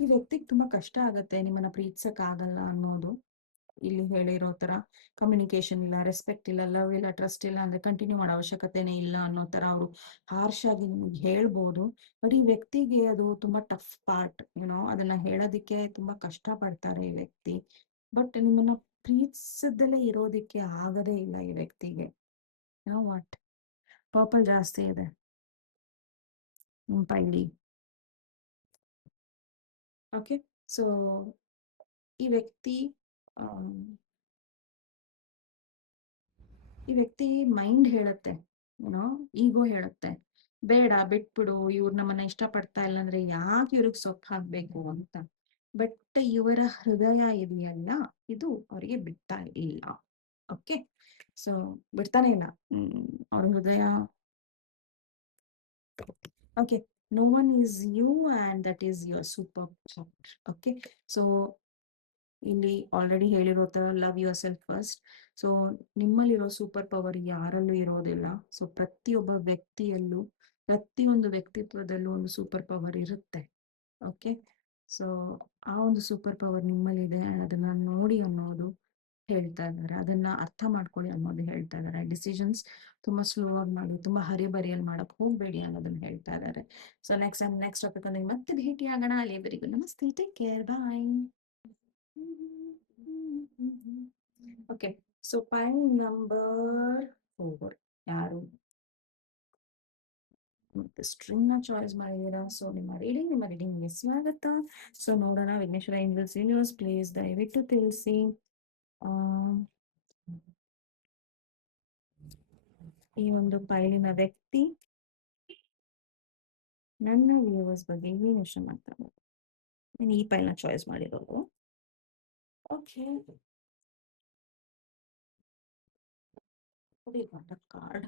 ಈ ವ್ಯಕ್ತಿಗೆ ತುಂಬಾ ಕಷ್ಟ ಆಗತ್ತೆ ನಿಮ್ಮನ್ನ ಪ್ರೀತಿಸಕ್ ಆಗಲ್ಲ ಅನ್ನೋದು. ಇಲ್ಲಿ ಹೇಳಿರೋ ತರ ಕಮ್ಯುನಿಕೇಶನ್ ಇಲ್ಲ, ರೆಸ್ಪೆಕ್ಟ್ ಇಲ್ಲ, ಲವ್ ಇಲ್ಲ, ಟ್ರಸ್ಟ್ ಇಲ್ಲ ಅಂದ್ರೆ ಕಂಟಿನ್ಯೂ ಮಾಡೋ ಅವಶ್ಯಕತೆನೇ ಇಲ್ಲ ಅನ್ನೋ ತರ ಅವರು ಹಾರ್ಶ್ ಆಗಿ ನಿಮ್ಗೆ ಹೇಳ್ಬೋದು. ಬಟ್ ಈ ವ್ಯಕ್ತಿಗೆ ಅದು ತುಂಬಾ ಟಫ್ ಪಾರ್ಟ್, ಅದನ್ನ ಹೇಳೋದಿಕ್ಕೆ ತುಂಬಾ ಕಷ್ಟ ಪಡ್ತಾರೆ ಈ ವ್ಯಕ್ತಿ. ಬಟ್ ನಿಮ್ಮನ್ನ ಪ್ರೀತಿಸದಲ್ಲೇ ಇರೋದಿಕ್ಕೆ ಆಗದೇ ಇಲ್ಲ ಈ ವ್ಯಕ್ತಿಗೆ. ವಾಟ್ ಪರ್ಪಲ್ ಜಾಸ್ತಿ ಇದೆ ನಿಮ್ ಪೈಲಿ. ಓಕೆ, ಸೊ ಈ ವ್ಯಕ್ತಿ ಈ ವ್ಯಕ್ತಿ ಮೈಂಡ್ ಹೇಳುತ್ತೆ, ಈಗೋ ಹೇಳುತ್ತೆ ಬೇಡ ಬಿಟ್ಬಿಡು, ಇವ್ರು ನಮ್ಮನ್ನ ಇಷ್ಟಪಡ್ತಾ ಇಲ್ಲ ಅಂದ್ರೆ ಯಾಕೆ ಇವ್ರಿಗೆ ಸೊಪ್ಪು ಹಾಕ್ಬೇಕು ಅಂತ. ಬಟ್ ಇವರ ಹೃದಯ ಇದೆಯಲ್ಲ, ಇದು ಅವರಿಗೆ ಬಿಡ್ತಾ ಇಲ್ಲ. ಓಕೆ, ಸೊ ಬಿಡ್ತಾನೆ ಇಲ್ಲ ಅವ್ರ ಹೃದಯ. Okay, no one is you and that is your superpower. Okay, so ಇಲ್ಲಿ ಆಲ್ರೆಡಿ ಹೇಳಿರೋ ತರ love yourself first. So ನಿಮ್ಮಲ್ಲಿರೋ ಸೂಪರ್ ಪವರ್ ಯಾರಲ್ಲೂ ಇರೋದಿಲ್ಲ. ಸೊ ಪ್ರತಿಯೊಬ್ಬ ವ್ಯಕ್ತಿಯಲ್ಲೂ, ಪ್ರತಿಯೊಂದು ವ್ಯಕ್ತಿತ್ವದಲ್ಲೂ ಒಂದು ಸೂಪರ್ ಪವರ್ ಇರುತ್ತೆ. ಓಕೆ, ಸೊ ಆ ಒಂದು ಸೂಪರ್ ಪವರ್ ನಿಮ್ಮಲ್ಲಿದೆ, ಅದನ್ನ ನೋಡಿ ಅನ್ನೋದು ಹೇಳ್ತಾ ಇದ್ದಾರೆ, ಅದನ್ನ ಅರ್ಥ ಮಾಡ್ಕೊಳ್ಳಿ ಅನ್ನೋದು ಹೇಳ್ತಾ ಇದ್ದಾರೆ. ಡಿಸಿಷನ್ಸ್ ತುಂಬಾ ಸ್ಲೋ ಆಗಿ ಮಾಡಿ, ತುಂಬಾ ಹರಿಬರಿಯಲ್ಲಿ ಮಾಡಕ್ ಹೋಗ್ಬೇಡಿ ಅನ್ನೋದನ್ನ ಹೇಳ್ತಾ ಇದ್ದಾರೆ. ಸೊ ನೆಕ್ಸ್ಟ್ ಟಾಪಿಕ್ ಅಂದ್ರೆ ಮತ್ತೆ ಭೇಟಿ ಆಗೋಣ. ಅಲ್ಲಿವರೆಗೂ ನಮಸ್ತೆ, ಟೇಕ್ ಕೇರ್, ಬಾಯ್. ಓಕೆ, ಸೊ ಪಾಯಿಂಟ್ ನಂಬರ್ 4 ಯಾರು ಸ್ಟ್ರಿಂಗ್ನ ಚಾಯ್ಸ್ ಮಾಡಿದ್ದೀರಾ. ಸೊ ನಿಮ್ಮ ರೀಡಿಂಗ್ಗೆ ಸ್ವಾಗತ. ಸೊ ನೋಡೋಣ ವಿಘ್ನೇಶ್ವರ ಏಂಜಲ್ಸ್ ಯೂನಿವರ್ಸ್ ಪ್ಲೀಸ್ ದಯವಿಟ್ಟು ತಿಳಿಸಿ ಆ, ಈ ಒಂದು ಫೈಲಿನ ವ್ಯಕ್ತಿ ನನ್ನ ವ್ಯೂವರ್ಸ್ ಬಗ್ಗೆ ಏನು ವಿಷಯ ಮಾಡ್ತಾರೆ. ನಾನು ಈ ಫೈಲ್ನ ಚಾಯ್ಸ್ ಮಾಡಿರೋದು. Okay, card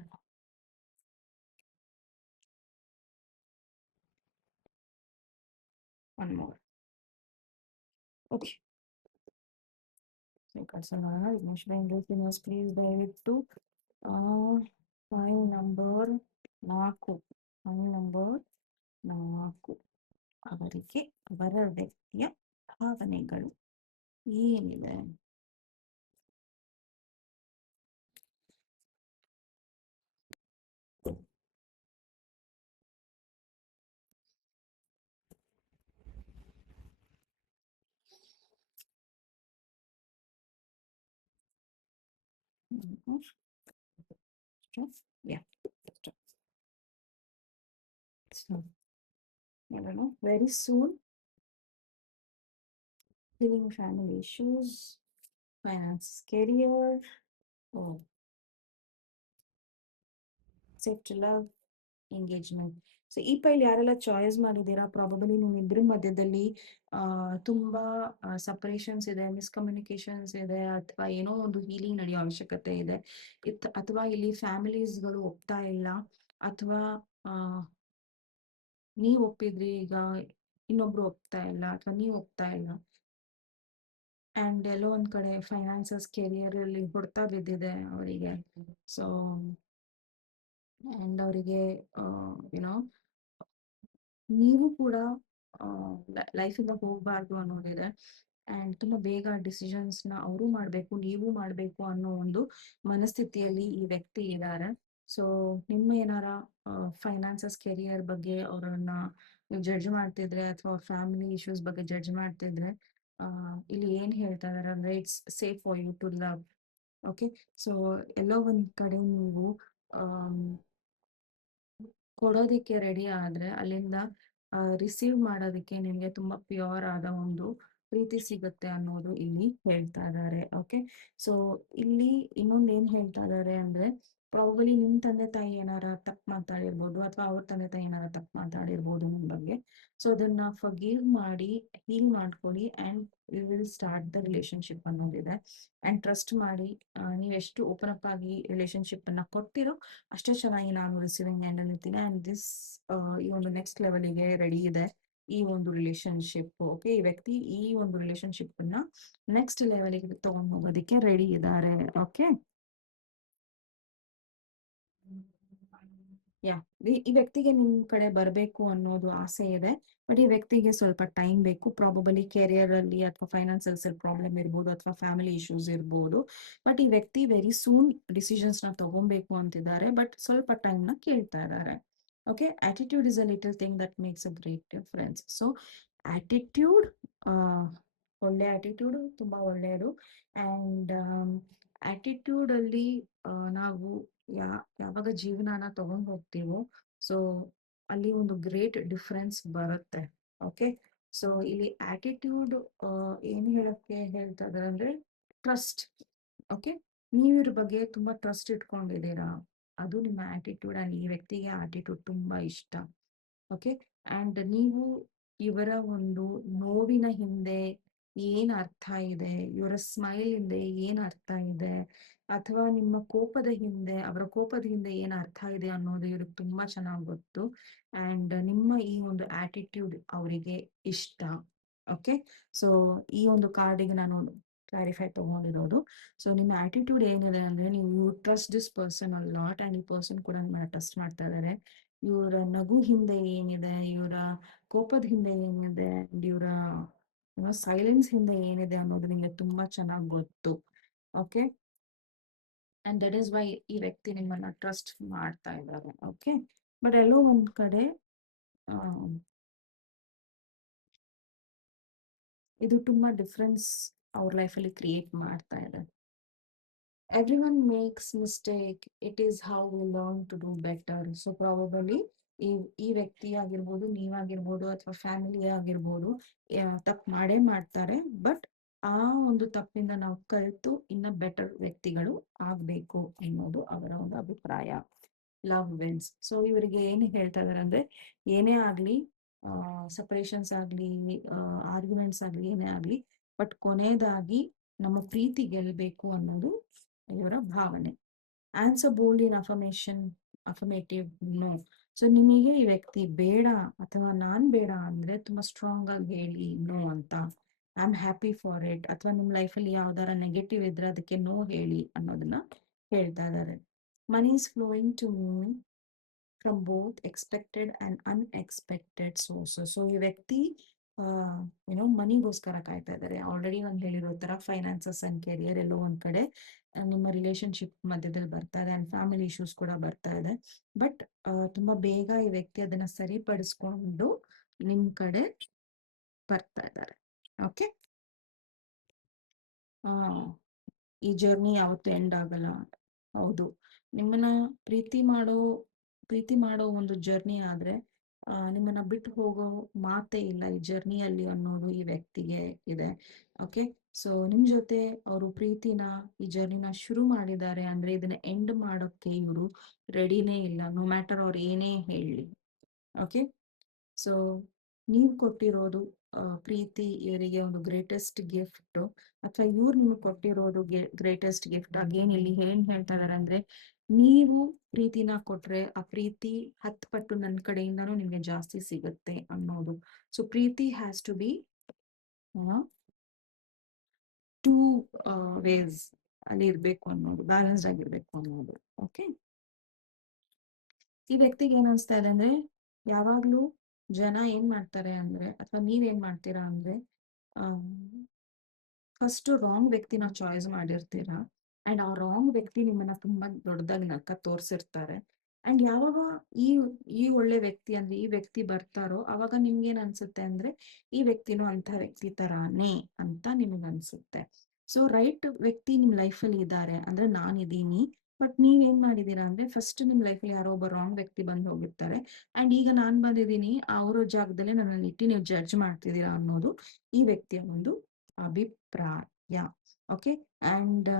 one more. Okay, ನೋಡೋಣ ವಿಘ್ನೇಶ್ವರ ಏಂಜಲ್ಸ್ ಯೂನಿವರ್ಸ್ ಪ್ಲೀಸ್ ದಯವಿಟ್ಟು ಫೈಲ್ ನಂಬರ್ 4 ಫೈಲ್ ನಂಬರ್ 4 ಅವರಿಗೆ ಅವರ ವ್ಯಕ್ತಿಯ ಭಾವನೆಗಳು ಏನಿದೆ. Yeah. So, very soon, healing family issues, finance, career, oh, safe to love, engagement. So ಈ ಪೈಲ್ ಯಾರೆಲ್ಲ ಚಾಯ್ಸ್ ಮಾಡಿದ್ದೀರಾ, ಪ್ರಾಬಬಲಿ ನಿಮ್ಮಿಬ್ಬರ ಮಧ್ಯದಲ್ಲಿ ತುಂಬಾ ಸಪರೇಷನ್ಸ್ ಇದೆ, ಮಿಸ್ಕಮ್ಯುನಿಕೇಶನ್ಸ್ ಇದೆ, ಅಥವಾ ಏನೋ ಒಂದು ಹೀಲಿಂಗ್ ನಡೆಯೋ ಅವಶ್ಯಕತೆ ಇದೆ, ಅಥವಾ ಇಲ್ಲಿ ಫ್ಯಾಮಿಲೀಸ್ಗಳು ಒಪ್ತಾ ಇಲ್ಲ, ಅಥವಾ ನೀವು ಒಪ್ಪಿದ್ರಿ, ಈಗ ಇನ್ನೊಬ್ರು ಒಪ್ತಾ ಇಲ್ಲ, ಅಥವಾ ನೀವು ಒಪ್ತಾ ಇಲ್ಲ. ಅಂಡ್ ಎಲ್ಲೋ ಒಂದ್ ಕಡೆ ಫೈನಾನ್ಸಸ್ ಕೆರಿಯರ್ ಅಲ್ಲಿ ಹೊಡ್ತಾ ಬಿದ್ದಿದೆ ಅವರಿಗೆ. ಸೊ ಅಂಡ್ ಅವರಿಗೆ ಏನೋ ನೀವು ಕೂಡ ಲೈಫಿಂದ ಹೋಗ್ಬಾರ್ದು ಅನ್ನೋದಿದೆ. ಅಂಡ್ ತುಂಬಾ ಬೇಗ ಡಿಸಿಷನ್ಸ್ ನ ಅವರು ಮಾಡ್ಬೇಕು, ನೀವು ಮಾಡ್ಬೇಕು ಅನ್ನೋ ಒಂದು ಮನಸ್ಥಿತಿಯಲ್ಲಿ ಈ ವ್ಯಕ್ತಿ ಇದ್ದಾರೆ. ಸೊ ನಿಮ್ಮ ಏನಾರ ಫೈನಾನ್ಸಸ್ ಕೆರಿಯರ್ ಬಗ್ಗೆ ಅವರನ್ನ ಜಡ್ಜ್ ಮಾಡ್ತಿದ್ರೆ, ಅಥವಾ ಫ್ಯಾಮಿಲಿ ಇಶ್ಯೂಸ್ ಬಗ್ಗೆ ಜಡ್ಜ್ ಮಾಡ್ತಿದ್ರೆ, ಇಲ್ಲಿ ಏನ್ ಹೇಳ್ತಾ ಇದಾರೆ ಅಂದ್ರೆ it's safe for you to love. Okay, so ಎಲ್ಲೋ ಒಂದ್ ಕಡೆ ನೀವು ಕೊಡೋದಿಕ್ಕೆ ರೆಡಿ ಆದ್ರೆ ಅಲ್ಲಿಂದ ರಿಸೀವ್ ಮಾಡೋದಕ್ಕೆ ನಿಮ್ಗೆ ತುಂಬಾ ಪ್ಯೂರ್ ಆದ ಒಂದು ಪ್ರೀತಿ ಸಿಗುತ್ತೆ ಅನ್ನೋದು ಇಲ್ಲಿ ಹೇಳ್ತಾ ಇದ್ದಾರೆ. ಓಕೆ, ಸೊ ಇಲ್ಲಿ ಇನ್ನೊಂದು ಏನ್ ಹೇಳ್ತಾ ಇದ್ದಾರೆ ಅಂದ್ರೆ, ಪ್ರಾಬಲಿ ನಿಮ್ ತಂದೆ ತಾಯಿ ಏನಾರ ತಪ್ಪು ಮಾತಾಡಿರ್ಬೋದು, ಅಥವಾ ಅವ್ರ ತಂದೆ ತಾಯಿ ಏನಾರ ತಪ್ಪು ಮಾತಾಡಿರ್ಬೋದು ನಿಮ್ ಬಗ್ಗೆ. ಸೊ ಅದನ್ನ ಫರ್ಗಿವ್ ಮಾಡಿ, ಹೀಲ್ ಮಾಡ್ಕೊಳ್ಳಿ, and we will start the relationship ಅನ್ನೋದಿದೆ. ಅಂಡ್ ಟ್ರಸ್ಟ್ ಮಾಡಿ, ನೀವೆಷ್ಟು ಓಪನ್ ಅಪ್ ಆಗಿ ರಿಲೇಶನ್ಶಿಪ್ ಅನ್ನ ಕೊಡ್ತಿರೋ ಅಷ್ಟೇ ಚೆನ್ನಾಗಿ ನಾನು ರಿಸೀವಿಂಗ್ ಎಂಡ್ ಅಲ್ಲಿ ಇರ್ತೀನಿ. ಅಂಡ್ ದಿಸ್ ಈ ಒಂದು ನೆಕ್ಸ್ಟ್ ಲೆವೆಲ್ಗೆ ರೆಡಿ ಇದೆ ಈ ಒಂದು ರಿಲೇಶನ್ಶಿಪ್. ಓಕೆ, ಈ ವ್ಯಕ್ತಿ ಈ ಒಂದು ರಿಲೇಶನ್ಶಿಪ್ ಅನ್ನ ನೆಕ್ಸ್ಟ್ ಲೆವೆಲ್ಗೆ ತಗೊಂಡು ಹೋಗೋದಕ್ಕೆ ರೆಡಿ ಇದ್ದಾರೆ. ಓಕೆ, ಯಾ, ಈ ವ್ಯಕ್ತಿಗೆ ನಿಮ್ ಕಡೆ ಬರಬೇಕು ಅನ್ನೋದು ಆಸೆ ಇದೆ. ಬಟ್ ಈ ವ್ಯಕ್ತಿಗೆ ಸ್ವಲ್ಪ ಟೈಮ್ ಬೇಕು, ಪ್ರಾಬಬಲಿ ಕೆರಿಯರ್ ಅಲ್ಲಿ ಅಥವಾ ಫೈನಾನ್ಸಿಯಲ್ಸ್ ಪ್ರಾಬ್ಲಮ್ ಇರ್ಬೋದು, ಅಥವಾ ಫ್ಯಾಮಿಲಿ ಇಶ್ಯೂಸ್ ಇರ್ಬೋದು. ಬಟ್ ಈ ವ್ಯಕ್ತಿ ವೆರಿ ಸೂನ್ ಡಿಸಿಷನ್ಸ್ ನ ತಗೊಬೇಕು ಅಂತಿದ್ದಾರೆ, ಬಟ್ ಸ್ವಲ್ಪ ಟೈಮ್ ನ ಕೇಳ್ತಾ ಇದ್ದಾರೆ. Okay, attitude is a little thing that makes a great difference. So attitude, ಒಳ್ಳೆ ಆಟಿಟ್ಯೂಡ್ ತುಂಬಾ ಒಳ್ಳೆಯದು. ಅಂಡ್ ಆಟಿಟ್ಯೂಡ್ ಅಲ್ಲಿ ನಾವು ಯಾವಾಗ ಜೀವನನ ತಗೊಂಡ್ ಹೋಗ್ತೀವೋ, ಸೊ ಅಲ್ಲಿ ಒಂದು ಗ್ರೇಟ್ ಡಿಫರೆನ್ಸ್ ಬರುತ್ತೆ. ಓಕೆ, ಸೊ ಇಲ್ಲಿ ಆಟಿಟ್ಯೂಡ್ ಏನ್ ಹೇಳಕ್ಕೆ ಹೇಳ್ತಾ ಇದಾರೆ ಅಂದ್ರೆ ಟ್ರಸ್ಟ್. ಓಕೆ, ನೀವು ಇವ್ರ ಬಗ್ಗೆ ತುಂಬಾ ಟ್ರಸ್ಟ್ ಇಟ್ಕೊಂಡಿದ್ದೀರಾ, ಅದು ನಿಮ್ಮ ಆಟಿಟ್ಯೂಡ್. ಅಂಡ್ ಈ ವ್ಯಕ್ತಿಗೆ ಆಟಿಟ್ಯೂಡ್ ತುಂಬಾ ಇಷ್ಟ. ಓಕೆ, ಅಂಡ್ ನೀವು ಇವರ ಒಂದು ನೋವಿನ ಹಿಂದೆ ಏನ್ ಅರ್ಥ ಇದೆ, ಇವರ ಸ್ಮೈಲ್ ಹಿಂದೆ ಏನ್ ಅರ್ಥ ಇದೆ, ಅಥವಾ ನಿಮ್ಮ ಕೋಪದ ಹಿಂದೆ, ಅವರ ಕೋಪದ ಹಿಂದೆ ಏನ್ ಅರ್ಥ ಇದೆ ಅನ್ನೋದು ಇವ್ರಿಗೆ ತುಂಬಾ ಚೆನ್ನಾಗಿ ಗೊತ್ತು. ಅಂಡ್ ನಿಮ್ಮ ಈ ಒಂದು ಆಟಿಟ್ಯೂಡ್ ಅವರಿಗೆ ಇಷ್ಟ. ಓಕೆ, ಸೊ ಈ ಒಂದು ಕಾರ್ಡಿಗೆ ನಾನು ಕ್ಲಾರಿಫೈ ತಗೊಂಡಿರೋದು. ಸೊ ನಿಮ್ಮ ಆಟಿಟ್ಯೂಡ್ ಏನಿದೆ ಅಂದ್ರೆ, ನೀವು trust this person a lot, and ಈ ಪರ್ಸನ್ ಕೂಡ ನಿಮ್ಮನ್ನ ಟ್ರಸ್ಟ್ ಮಾಡ್ತಾ ಇದ್ದಾರೆ. ಇವರ ನಗು ಹಿಂದೆ ಏನಿದೆ, ಇವರ ಕೋಪದ ಹಿಂದೆ ಏನಿದೆ, ಇವರ ಸೈಲೆನ್ಸ್ ಹಿಂದೆ ಏನಿದೆ ಅನ್ನೋದು ನಿಮಗೆ ತುಂಬಾ ಚೆನ್ನಾಗಿ ಗೊತ್ತು. Okay, and that is why ಈ ವ್ಯಕ್ತಿ ನಿಮ್ಮನ್ನ ಟ್ರಸ್ಟ್ ಮಾಡ್ತಾ ಇದ್ದಾರೆ. ಓಕೆ, ಬಟ್ ಎಲ್ಲೋ ಒಂದ್ ಕಡೆ ಇದು ತುಂಬಾ ಡಿಫ್ರೆನ್ಸ್ ಅವ್ರ ಲೈಫಲ್ಲಿ ಕ್ರಿಯೇಟ್ ಮಾಡ್ತಾ ಇದೆ. Everyone makes mistake. It is how we learn to do better. So probably ಈ ಈ ವ್ಯಕ್ತಿ ಆಗಿರ್ಬೋದು, ನೀವಾಗಿರ್ಬೋದು ಅಥವಾ ಫ್ಯಾಮಿಲಿ ಆಗಿರ್ಬೋದು, ತಪ್ಪು ಮಾಡೇ ಮಾಡ್ತಾರೆ. ಬಟ್ ಆ ಒಂದು ತಪ್ಪಿಂದ ನಾವು ಕಲಿತು ಇನ್ನ ಬೆಟರ್ ವ್ಯಕ್ತಿಗಳು ಆಗ್ಬೇಕು ಎನ್ನುವುದು ಅವರ ಒಂದು ಅಭಿಪ್ರಾಯ. Love wins. ಸೊ ಇವರಿಗೆ ಏನು ಹೇಳ್ತಾ ಇದಾರೆ ಅಂದ್ರೆ, ಏನೇ ಆಗ್ಲಿ, ಸಪರೇಷನ್ಸ್ ಆಗ್ಲಿ, ಆರ್ಗ್ಯುಮೆಂಟ್ಸ್ ಆಗ್ಲಿ, ಏನೇ ಆಗ್ಲಿ, ಬಟ್ ಕೊನೆಯದಾಗಿ ನಮ್ಮ ಪ್ರೀತಿ ಗೆಲ್ಬೇಕು ಅನ್ನೋದು ಇವರ ಭಾವನೆ. ಆನ್ಸರ್ ಬೋಲ್ಡ್ ಇನ್ ಅಫರ್ಮೇಟಿವ್ ನೋ. ಸೊ ನಿಮಗೆ ಈ ವ್ಯಕ್ತಿ ಬೇಡ ಅಥವಾ ನಾನ್ ಬೇಡ ಅಂದ್ರೆ ತುಂಬಾ ಸ್ಟ್ರಾಂಗ್ ಆಗಿ ಹೇಳಿ ನೋ ಅಂತ. I am happy for it. ಅಥವಾ ನಿಮ್ ಲೈಫಲ್ಲಿ ಯಾವ್ದಾರ ನೆಗೆಟಿವ್ ಇದ್ರೆ ಅದಕ್ಕೆ ನೋ ಹೇಳಿ ಅನ್ನೋದನ್ನ ಹೇಳ್ತಾ ಇದ್ದಾರೆ. Money is flowing to me from both expected and unexpected sources. So ಈ ವ್ಯಕ್ತಿ ಏನೋ ಮನಿಗೋಸ್ಕರ ಕಾಯ್ತಾ ಇದ್ದಾರೆ. ಆಲ್ರೆಡಿ ಒಂದು ಹೇಳಿರೋ ತರ ಫೈನಾನ್ಸಸ್ ಅಂಡ್ ಕೆರಿಯರ್ ಎಲ್ಲೋ ಒಂದ್ ಕಡೆ ನಿಮ್ಮ ರಿಲೇಶನ್ಶಿಪ್ ಮಧ್ಯದಲ್ಲಿ ಬರ್ತಾ ಇದೆ ಅಂಡ್ ಫ್ಯಾಮಿಲಿ ಇಶ್ಯೂಸ್ ಕೂಡ ಬರ್ತಾ ಇದೆ. ಬಟ್ ತುಂಬಾ ಬೇಗ ಈ ವ್ಯಕ್ತಿ ಅದನ್ನ ಸರಿಪಡಿಸ್ಕೊಂಡು ನಿಮ್ ಕಡೆ ಬರ್ತಾ ಇದ್ದಾರೆ. ಓಕೆ, ಈ ಜರ್ನಿ ಯಾವತ್ತೂ ಎಂಡ್ ಆಗಲ್ಲ. ಹೌದು, ನಿಮ್ಮನ್ನ ಪ್ರೀತಿ ಮಾಡೋ ಒಂದು ಜರ್ನಿ ಆದ್ರೆ ನಿಮ್ಮನ್ನ ಬಿಟ್ಟು ಹೋಗೋ ಮಾತೇ ಇಲ್ಲ ಈ ಜರ್ನಿಯಲ್ಲಿ ಅನ್ನೋದು ಈ ವ್ಯಕ್ತಿಗೆ ಇದೆ. ಓಕೆ, ಸೊ ನಿಮ್ ಜೊತೆ ಅವರು ಪ್ರೀತಿನ, ಈ ಜರ್ನಿನ ಶುರು ಮಾಡಿದ್ದಾರೆ ಅಂದ್ರೆ ಇದನ್ನ ಎಂಡ್ ಮಾಡೋಕ್ಕೆ ಇವರು ರೆಡಿನೇ ಇಲ್ಲ, ನೋ ಮ್ಯಾಟರ್ ಅವ್ರು ಏನೇ ಹೇಳಿ. ಓಕೆ, ಸೊ ನೀವು ಕೊಟ್ಟಿರೋದು ಪ್ರೀತಿ ಇವರಿಗೆ ಒಂದು ಗ್ರೇಟೆಸ್ಟ್ ಗಿಫ್ಟ್, ಅಥವಾ ಇವ್ರು ನಿಮ್ಗೆ ಕೊಟ್ಟಿರೋದು ಗ್ರೇಟೆಸ್ಟ್ ಗಿಫ್ಟ್. ಅಗೇನ್ ಇಲ್ಲಿ ಏನ್ ಹೇಳ್ತಾ ಇದಾರೆ ಅಂದ್ರೆ, ನೀವು ಪ್ರೀತಿನ ಕೊಟ್ರೆ ಆ ಪ್ರೀತಿ 10 ಪಟ್ಟು ನನ್ನ ಕಡೆಯಿಂದನೂ ನಿಮ್ಗೆ ಜಾಸ್ತಿ ಸಿಗುತ್ತೆ ಅನ್ನೋದು. ಸೊ ಪ್ರೀತಿ has to be two ways ಅಲ್ಲಿ ಇರ್ಬೇಕು ಅನ್ನೋದು, ಬ್ಯಾಲೆನ್ಸ್ಡ್ ಆಗಿರ್ಬೇಕು ಅನ್ನೋದು. ಓಕೆ, ಈ ವ್ಯಕ್ತಿಗೆ ಏನ್ ಅನ್ಸ್ತಾ ಇದೆ ಅಂದ್ರೆ, ಯಾವಾಗ್ಲೂ ಜನ ಏನ್ ಮಾಡ್ತಾರೆ ಅಂದ್ರೆ, ಅಥವಾ ನೀವೇನ್ ಮಾಡ್ತೀರಾ ಅಂದ್ರೆ, ಫಸ್ಟ್ ರಾಂಗ್ ವ್ಯಕ್ತಿನ ಚಾಯ್ಸ್ ಮಾಡಿರ್ತೀರಾ ಅಂಡ್ ಆ ರಾಂಗ್ ವ್ಯಕ್ತಿ ನಿಮ್ಮನ್ನ ತುಂಬಾ ದೊಡ್ಡದಾಗಿ ನಕ್ಕ ತೋರ್ಸಿರ್ತಾರೆ. ಅಂಡ್ ಯಾವಾಗ ಈ ಈ ಒಳ್ಳೆ ವ್ಯಕ್ತಿ ಅಂದ್ರೆ ಈ ವ್ಯಕ್ತಿ ಬರ್ತಾರೋ ಅವಾಗ ನಿಮ್ಗೇನ್ ಅನ್ಸುತ್ತೆ ಅಂದ್ರೆ, ಈ ವ್ಯಕ್ತಿನೂ ಅಂತ ವ್ಯಕ್ತಿ ತರಾನೇ ಅಂತ ನಿಮ್ಗೆ ಅನ್ಸುತ್ತೆ. ಸೊ ರೈಟ್ ವ್ಯಕ್ತಿ ನಿಮ್ ಲೈಫಲ್ಲಿ ಇದ್ದಾರೆ ಅಂದ್ರೆ ನಾನಿದ್ದೀನಿ. ಬಟ್ ನೀವೇನ್ ಮಾಡಿದೀರಾ ಅಂದ್ರೆ, ಫಸ್ಟ್ ನಿಮ್ ಲೈಫಲ್ಲಿ ಯಾರೋ ಒಬ್ಬ ರಾಂಗ್ ವ್ಯಕ್ತಿ ಬಂದು ಹೋಗಿರ್ತಾರೆ ಅಂಡ್ ಈಗ ನಾನ್ ಬಂದಿದ್ದೀನಿ ಅವರ ಜಾಗದಲ್ಲಿ ನನ್ನನ್ನು ಇಟ್ಟು ನೀವು ಜಡ್ಜ್ ಮಾಡ್ತಿದ್ದೀರಾ ಅನ್ನೋದು ಈ ವ್ಯಕ್ತಿಯ ಒಂದು ಅಭಿಪ್ರಾಯ. ಓಕೆ, ಅಂಡ್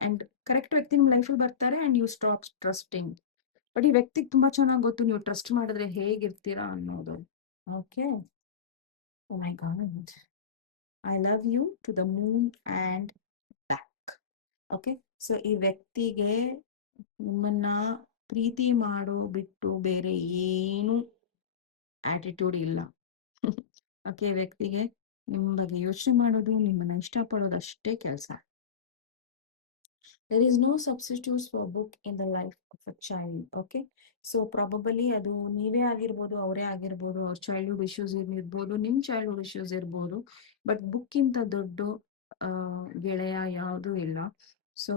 ಅಂಡ್ ಕರೆಕ್ಟ್ ವ್ಯಕ್ತಿ ನಿಮ್ ಲೈಫಲ್ಲಿ ಬರ್ತಾರೆ and you stop trusting. But ಈ ವ್ಯಕ್ತಿಗೆ ತುಂಬಾ ಚೆನ್ನಾಗಿ ಗೊತ್ತು ನೀವು ಟ್ರಸ್ಟ್ ಮಾಡಿದ್ರೆ ಹೇಗಿರ್ತೀರಾ ಅನ್ನೋದು. Okay, oh my God, I love you to the moon and back. Okay, so ಈ ವ್ಯಕ್ತಿಗೆ ನಿಮ್ಮನ್ನ ಪ್ರೀತಿ ಮಾಡೋ ಬಿಟ್ಟು ಬೇರೆ ಏನು ಆಟಿಟ್ಯೂಡ್ ಇಲ್ಲ. ಓಕೆ, ವ್ಯಕ್ತಿಗೆ ನಿಮ್ಮ ಬಗ್ಗೆ ಯೋಚನೆ ಮಾಡೋದು, ನಿಮ್ಮನ್ನ ಇಷ್ಟಪಡೋದು ಅಷ್ಟೇ ಕೆಲಸ. there is no substitutes for book in the life of a child. Okay, so probably ಅದು ನೀವೇ ಆಗಿರ್ಬೋದು, ಅವರೇ ಆಗಿರ್ಬೋದು, ಅವ್ರ ಚೈಲ್ಡ್ಹುಡ್ ಇಶ್ಯೂಸ್ ಇರ್ಬೋದು, ನಿಮ್ ಚೈಲ್ಡ್ಹುಡ್ ಇಶ್ಯೂಸ್ ಇರ್ಬೋದು. ಬಟ್ ಬುಕ್ ಇಂತ ದೊಡ್ಡ ಗೆಳೆಯ ಯಾವುದು ಇಲ್ಲ. ಸೊ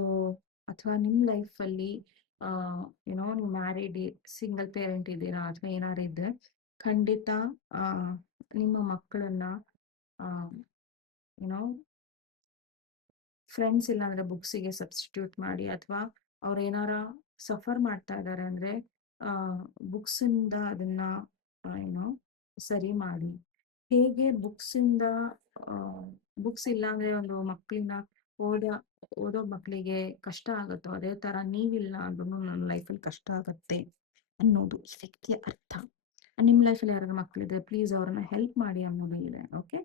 ಅಥವಾ ನಿಮ್ ಲೈಫ್ ಅಲ್ಲಿ ಏನೋ ನೀವು ಮ್ಯಾರಿಡ್, ಸಿಂಗಲ್ ಪೇರೆಂಟ್ ಇದ್ದೀರಾ ಅಥವಾ ಏನಾರು ಇದ್ರೆ, ಖಂಡಿತ ನಿಮ್ಮ ಮಕ್ಕಳನ್ನ ಏನೋ ಫ್ರೆಂಡ್ಸ್ ಇಲ್ಲ ಅಂದ್ರೆ ಬುಕ್ಸಿಗೆ ಸಬ್ಸ್ಟಿಟ್ಯೂಟ್ ಮಾಡಿ, ಅಥವಾ ಅವ್ರು ಏನಾರ ಸಫರ್ ಮಾಡ್ತಾ ಇದ್ದಾರೆ ಅಂದ್ರೆ ಬುಕ್ಸ್ ಇಂದ ಅದನ್ನ ಏನೋ ಸರಿ ಮಾಡಿ. ಹೇಗೆ ಬುಕ್ಸ್ ಇಂದ ಬುಕ್ಸ್ ಇಲ್ಲ ಅಂದ್ರೆ ಒಂದು ಮಕ್ಕಳನ್ನ ಓದೋ ಮಕ್ಕಳಿಗೆ ಕಷ್ಟ ಆಗುತ್ತೋ, ಅದೇ ತರ ನೀವಿಲ್ಲ ಅಂದ್ರೂ ನನ್ನ ಲೈಫಲ್ಲಿ ಕಷ್ಟ ಆಗತ್ತೆ ಅನ್ನೋದು ಈ ವ್ಯಕ್ತಿಯ ಅರ್ಥ. ನಿಮ್ ಲೈಫಲ್ಲಿ ಯಾರು ಮಕ್ಕಳಿದ್ರೆ ಪ್ಲೀಸ್ ಅವ್ರನ್ನ ಹೆಲ್ಪ್ ಮಾಡಿ ಅನ್ನೋದು ಇದೆ. Okay,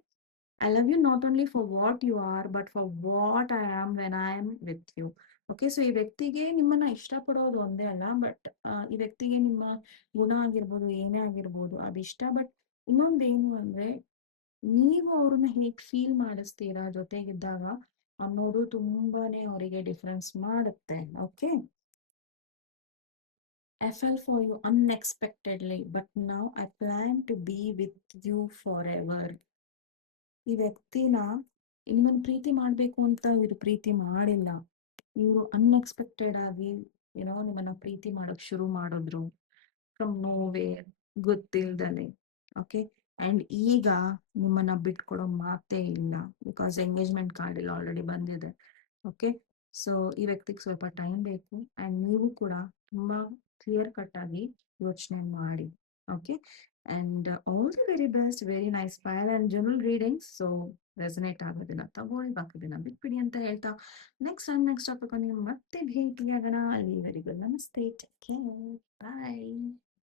I love you not only for what you are, but for what I am when I am with you. Okay, so ಈ ವ್ಯಕ್ತಿಗೆ ನಿಮ್ಮನ್ನ ಇಷ್ಟಪಡೋದು ಒಂದೇ ಅಲ್ಲ, ಬಟ್ ಈ ವ್ಯಕ್ತಿಗೆ ನಿಮ್ಮ ಗುಣ ಆಗಿರ್ಬೋದು, ಏನೇ ಆಗಿರ್ಬೋದು ಅದು ಇಷ್ಟ. ಬಟ್ ಇನ್ನೊಂದೇನು ಅಂದ್ರೆ, ನೀವು ಅವ್ರನ್ನ ಹೇಗ್ ಫೀಲ್ ಮಾಡಿಸ್ತೀರಾ ಜೊತೆಗಿದ್ದಾಗ ಅನ್ನೋದು ತುಂಬಾನೇ ಅವರಿಗೆ ಡಿಫ್ರೆನ್ಸ್ ಮಾಡುತ್ತೆ. Okay, I fell for you unexpectedly, but now I plan to be with you forever. ಈ ವ್ಯಕ್ತಿನ ನಿಮ್ಮನ್ನ ಪ್ರೀತಿ ಮಾಡ್ಬೇಕು ಅಂತ ಇವ್ರು ಪ್ರೀತಿ ಮಾಡಿಲ್ಲ. ಇವರು ಅನ್ಎಕ್ಸ್ಪೆಕ್ಟೆಡ್ ಆಗಿ ಏನೋ ನಿಮ್ಮನ್ನ ಪ್ರೀತಿ ಮಾಡಕ್ ಶುರು ಮಾಡಿದ್ರು ಫ್ರಮ್ ನೋವೇರ್, ಗೊತ್ತಿಲ್ದಲೆ. ಓಕೆ, ಅಂಡ್ ಈಗ ನಿಮ್ಮನ್ನ ಬಿಟ್ಕೊಡೋ ಮಾತೇ ಇಲ್ಲ, ಬಿಕಾಸ್ ಎಂಗೇಜ್ಮೆಂಟ್ ಕಾರ್ಡ್ ಎಲ್ಲ ಆಲ್ರೆಡಿ ಬಂದಿದೆ. ಓಕೆ, ಸೊ ಈ ವ್ಯಕ್ತಿಗೆ ಸ್ವಲ್ಪ ಟೈಮ್ ಬೇಕು ಅಂಡ್ ನೀವು ಕೂಡ ತುಂಬಾ ಕ್ಲಿಯರ್ ಕಟ್ ಆಗಿ ಯೋಚನೆ ಮಾಡಿ. Okay. And all the very best. Very nice file and general readings. So resonate ಆಗೋದನ್ನ ತಗೊಳ್ಳಿ, ಬಾಕಿದನ್ನ ಬಿಟ್ಬಿಡಿ ಅಂತ ಹೇಳ್ತಾ ನೆಕ್ಸ್ಟ್ ಟಾಪಿಕ್ ನೀವು ಮತ್ತೆ ಭೇಟಿಯಾಗೋಣ. ಅಲ್ಲಿವರೆಗೂ ನಮಸ್ತೆ. Take care. ಬಾಯ್.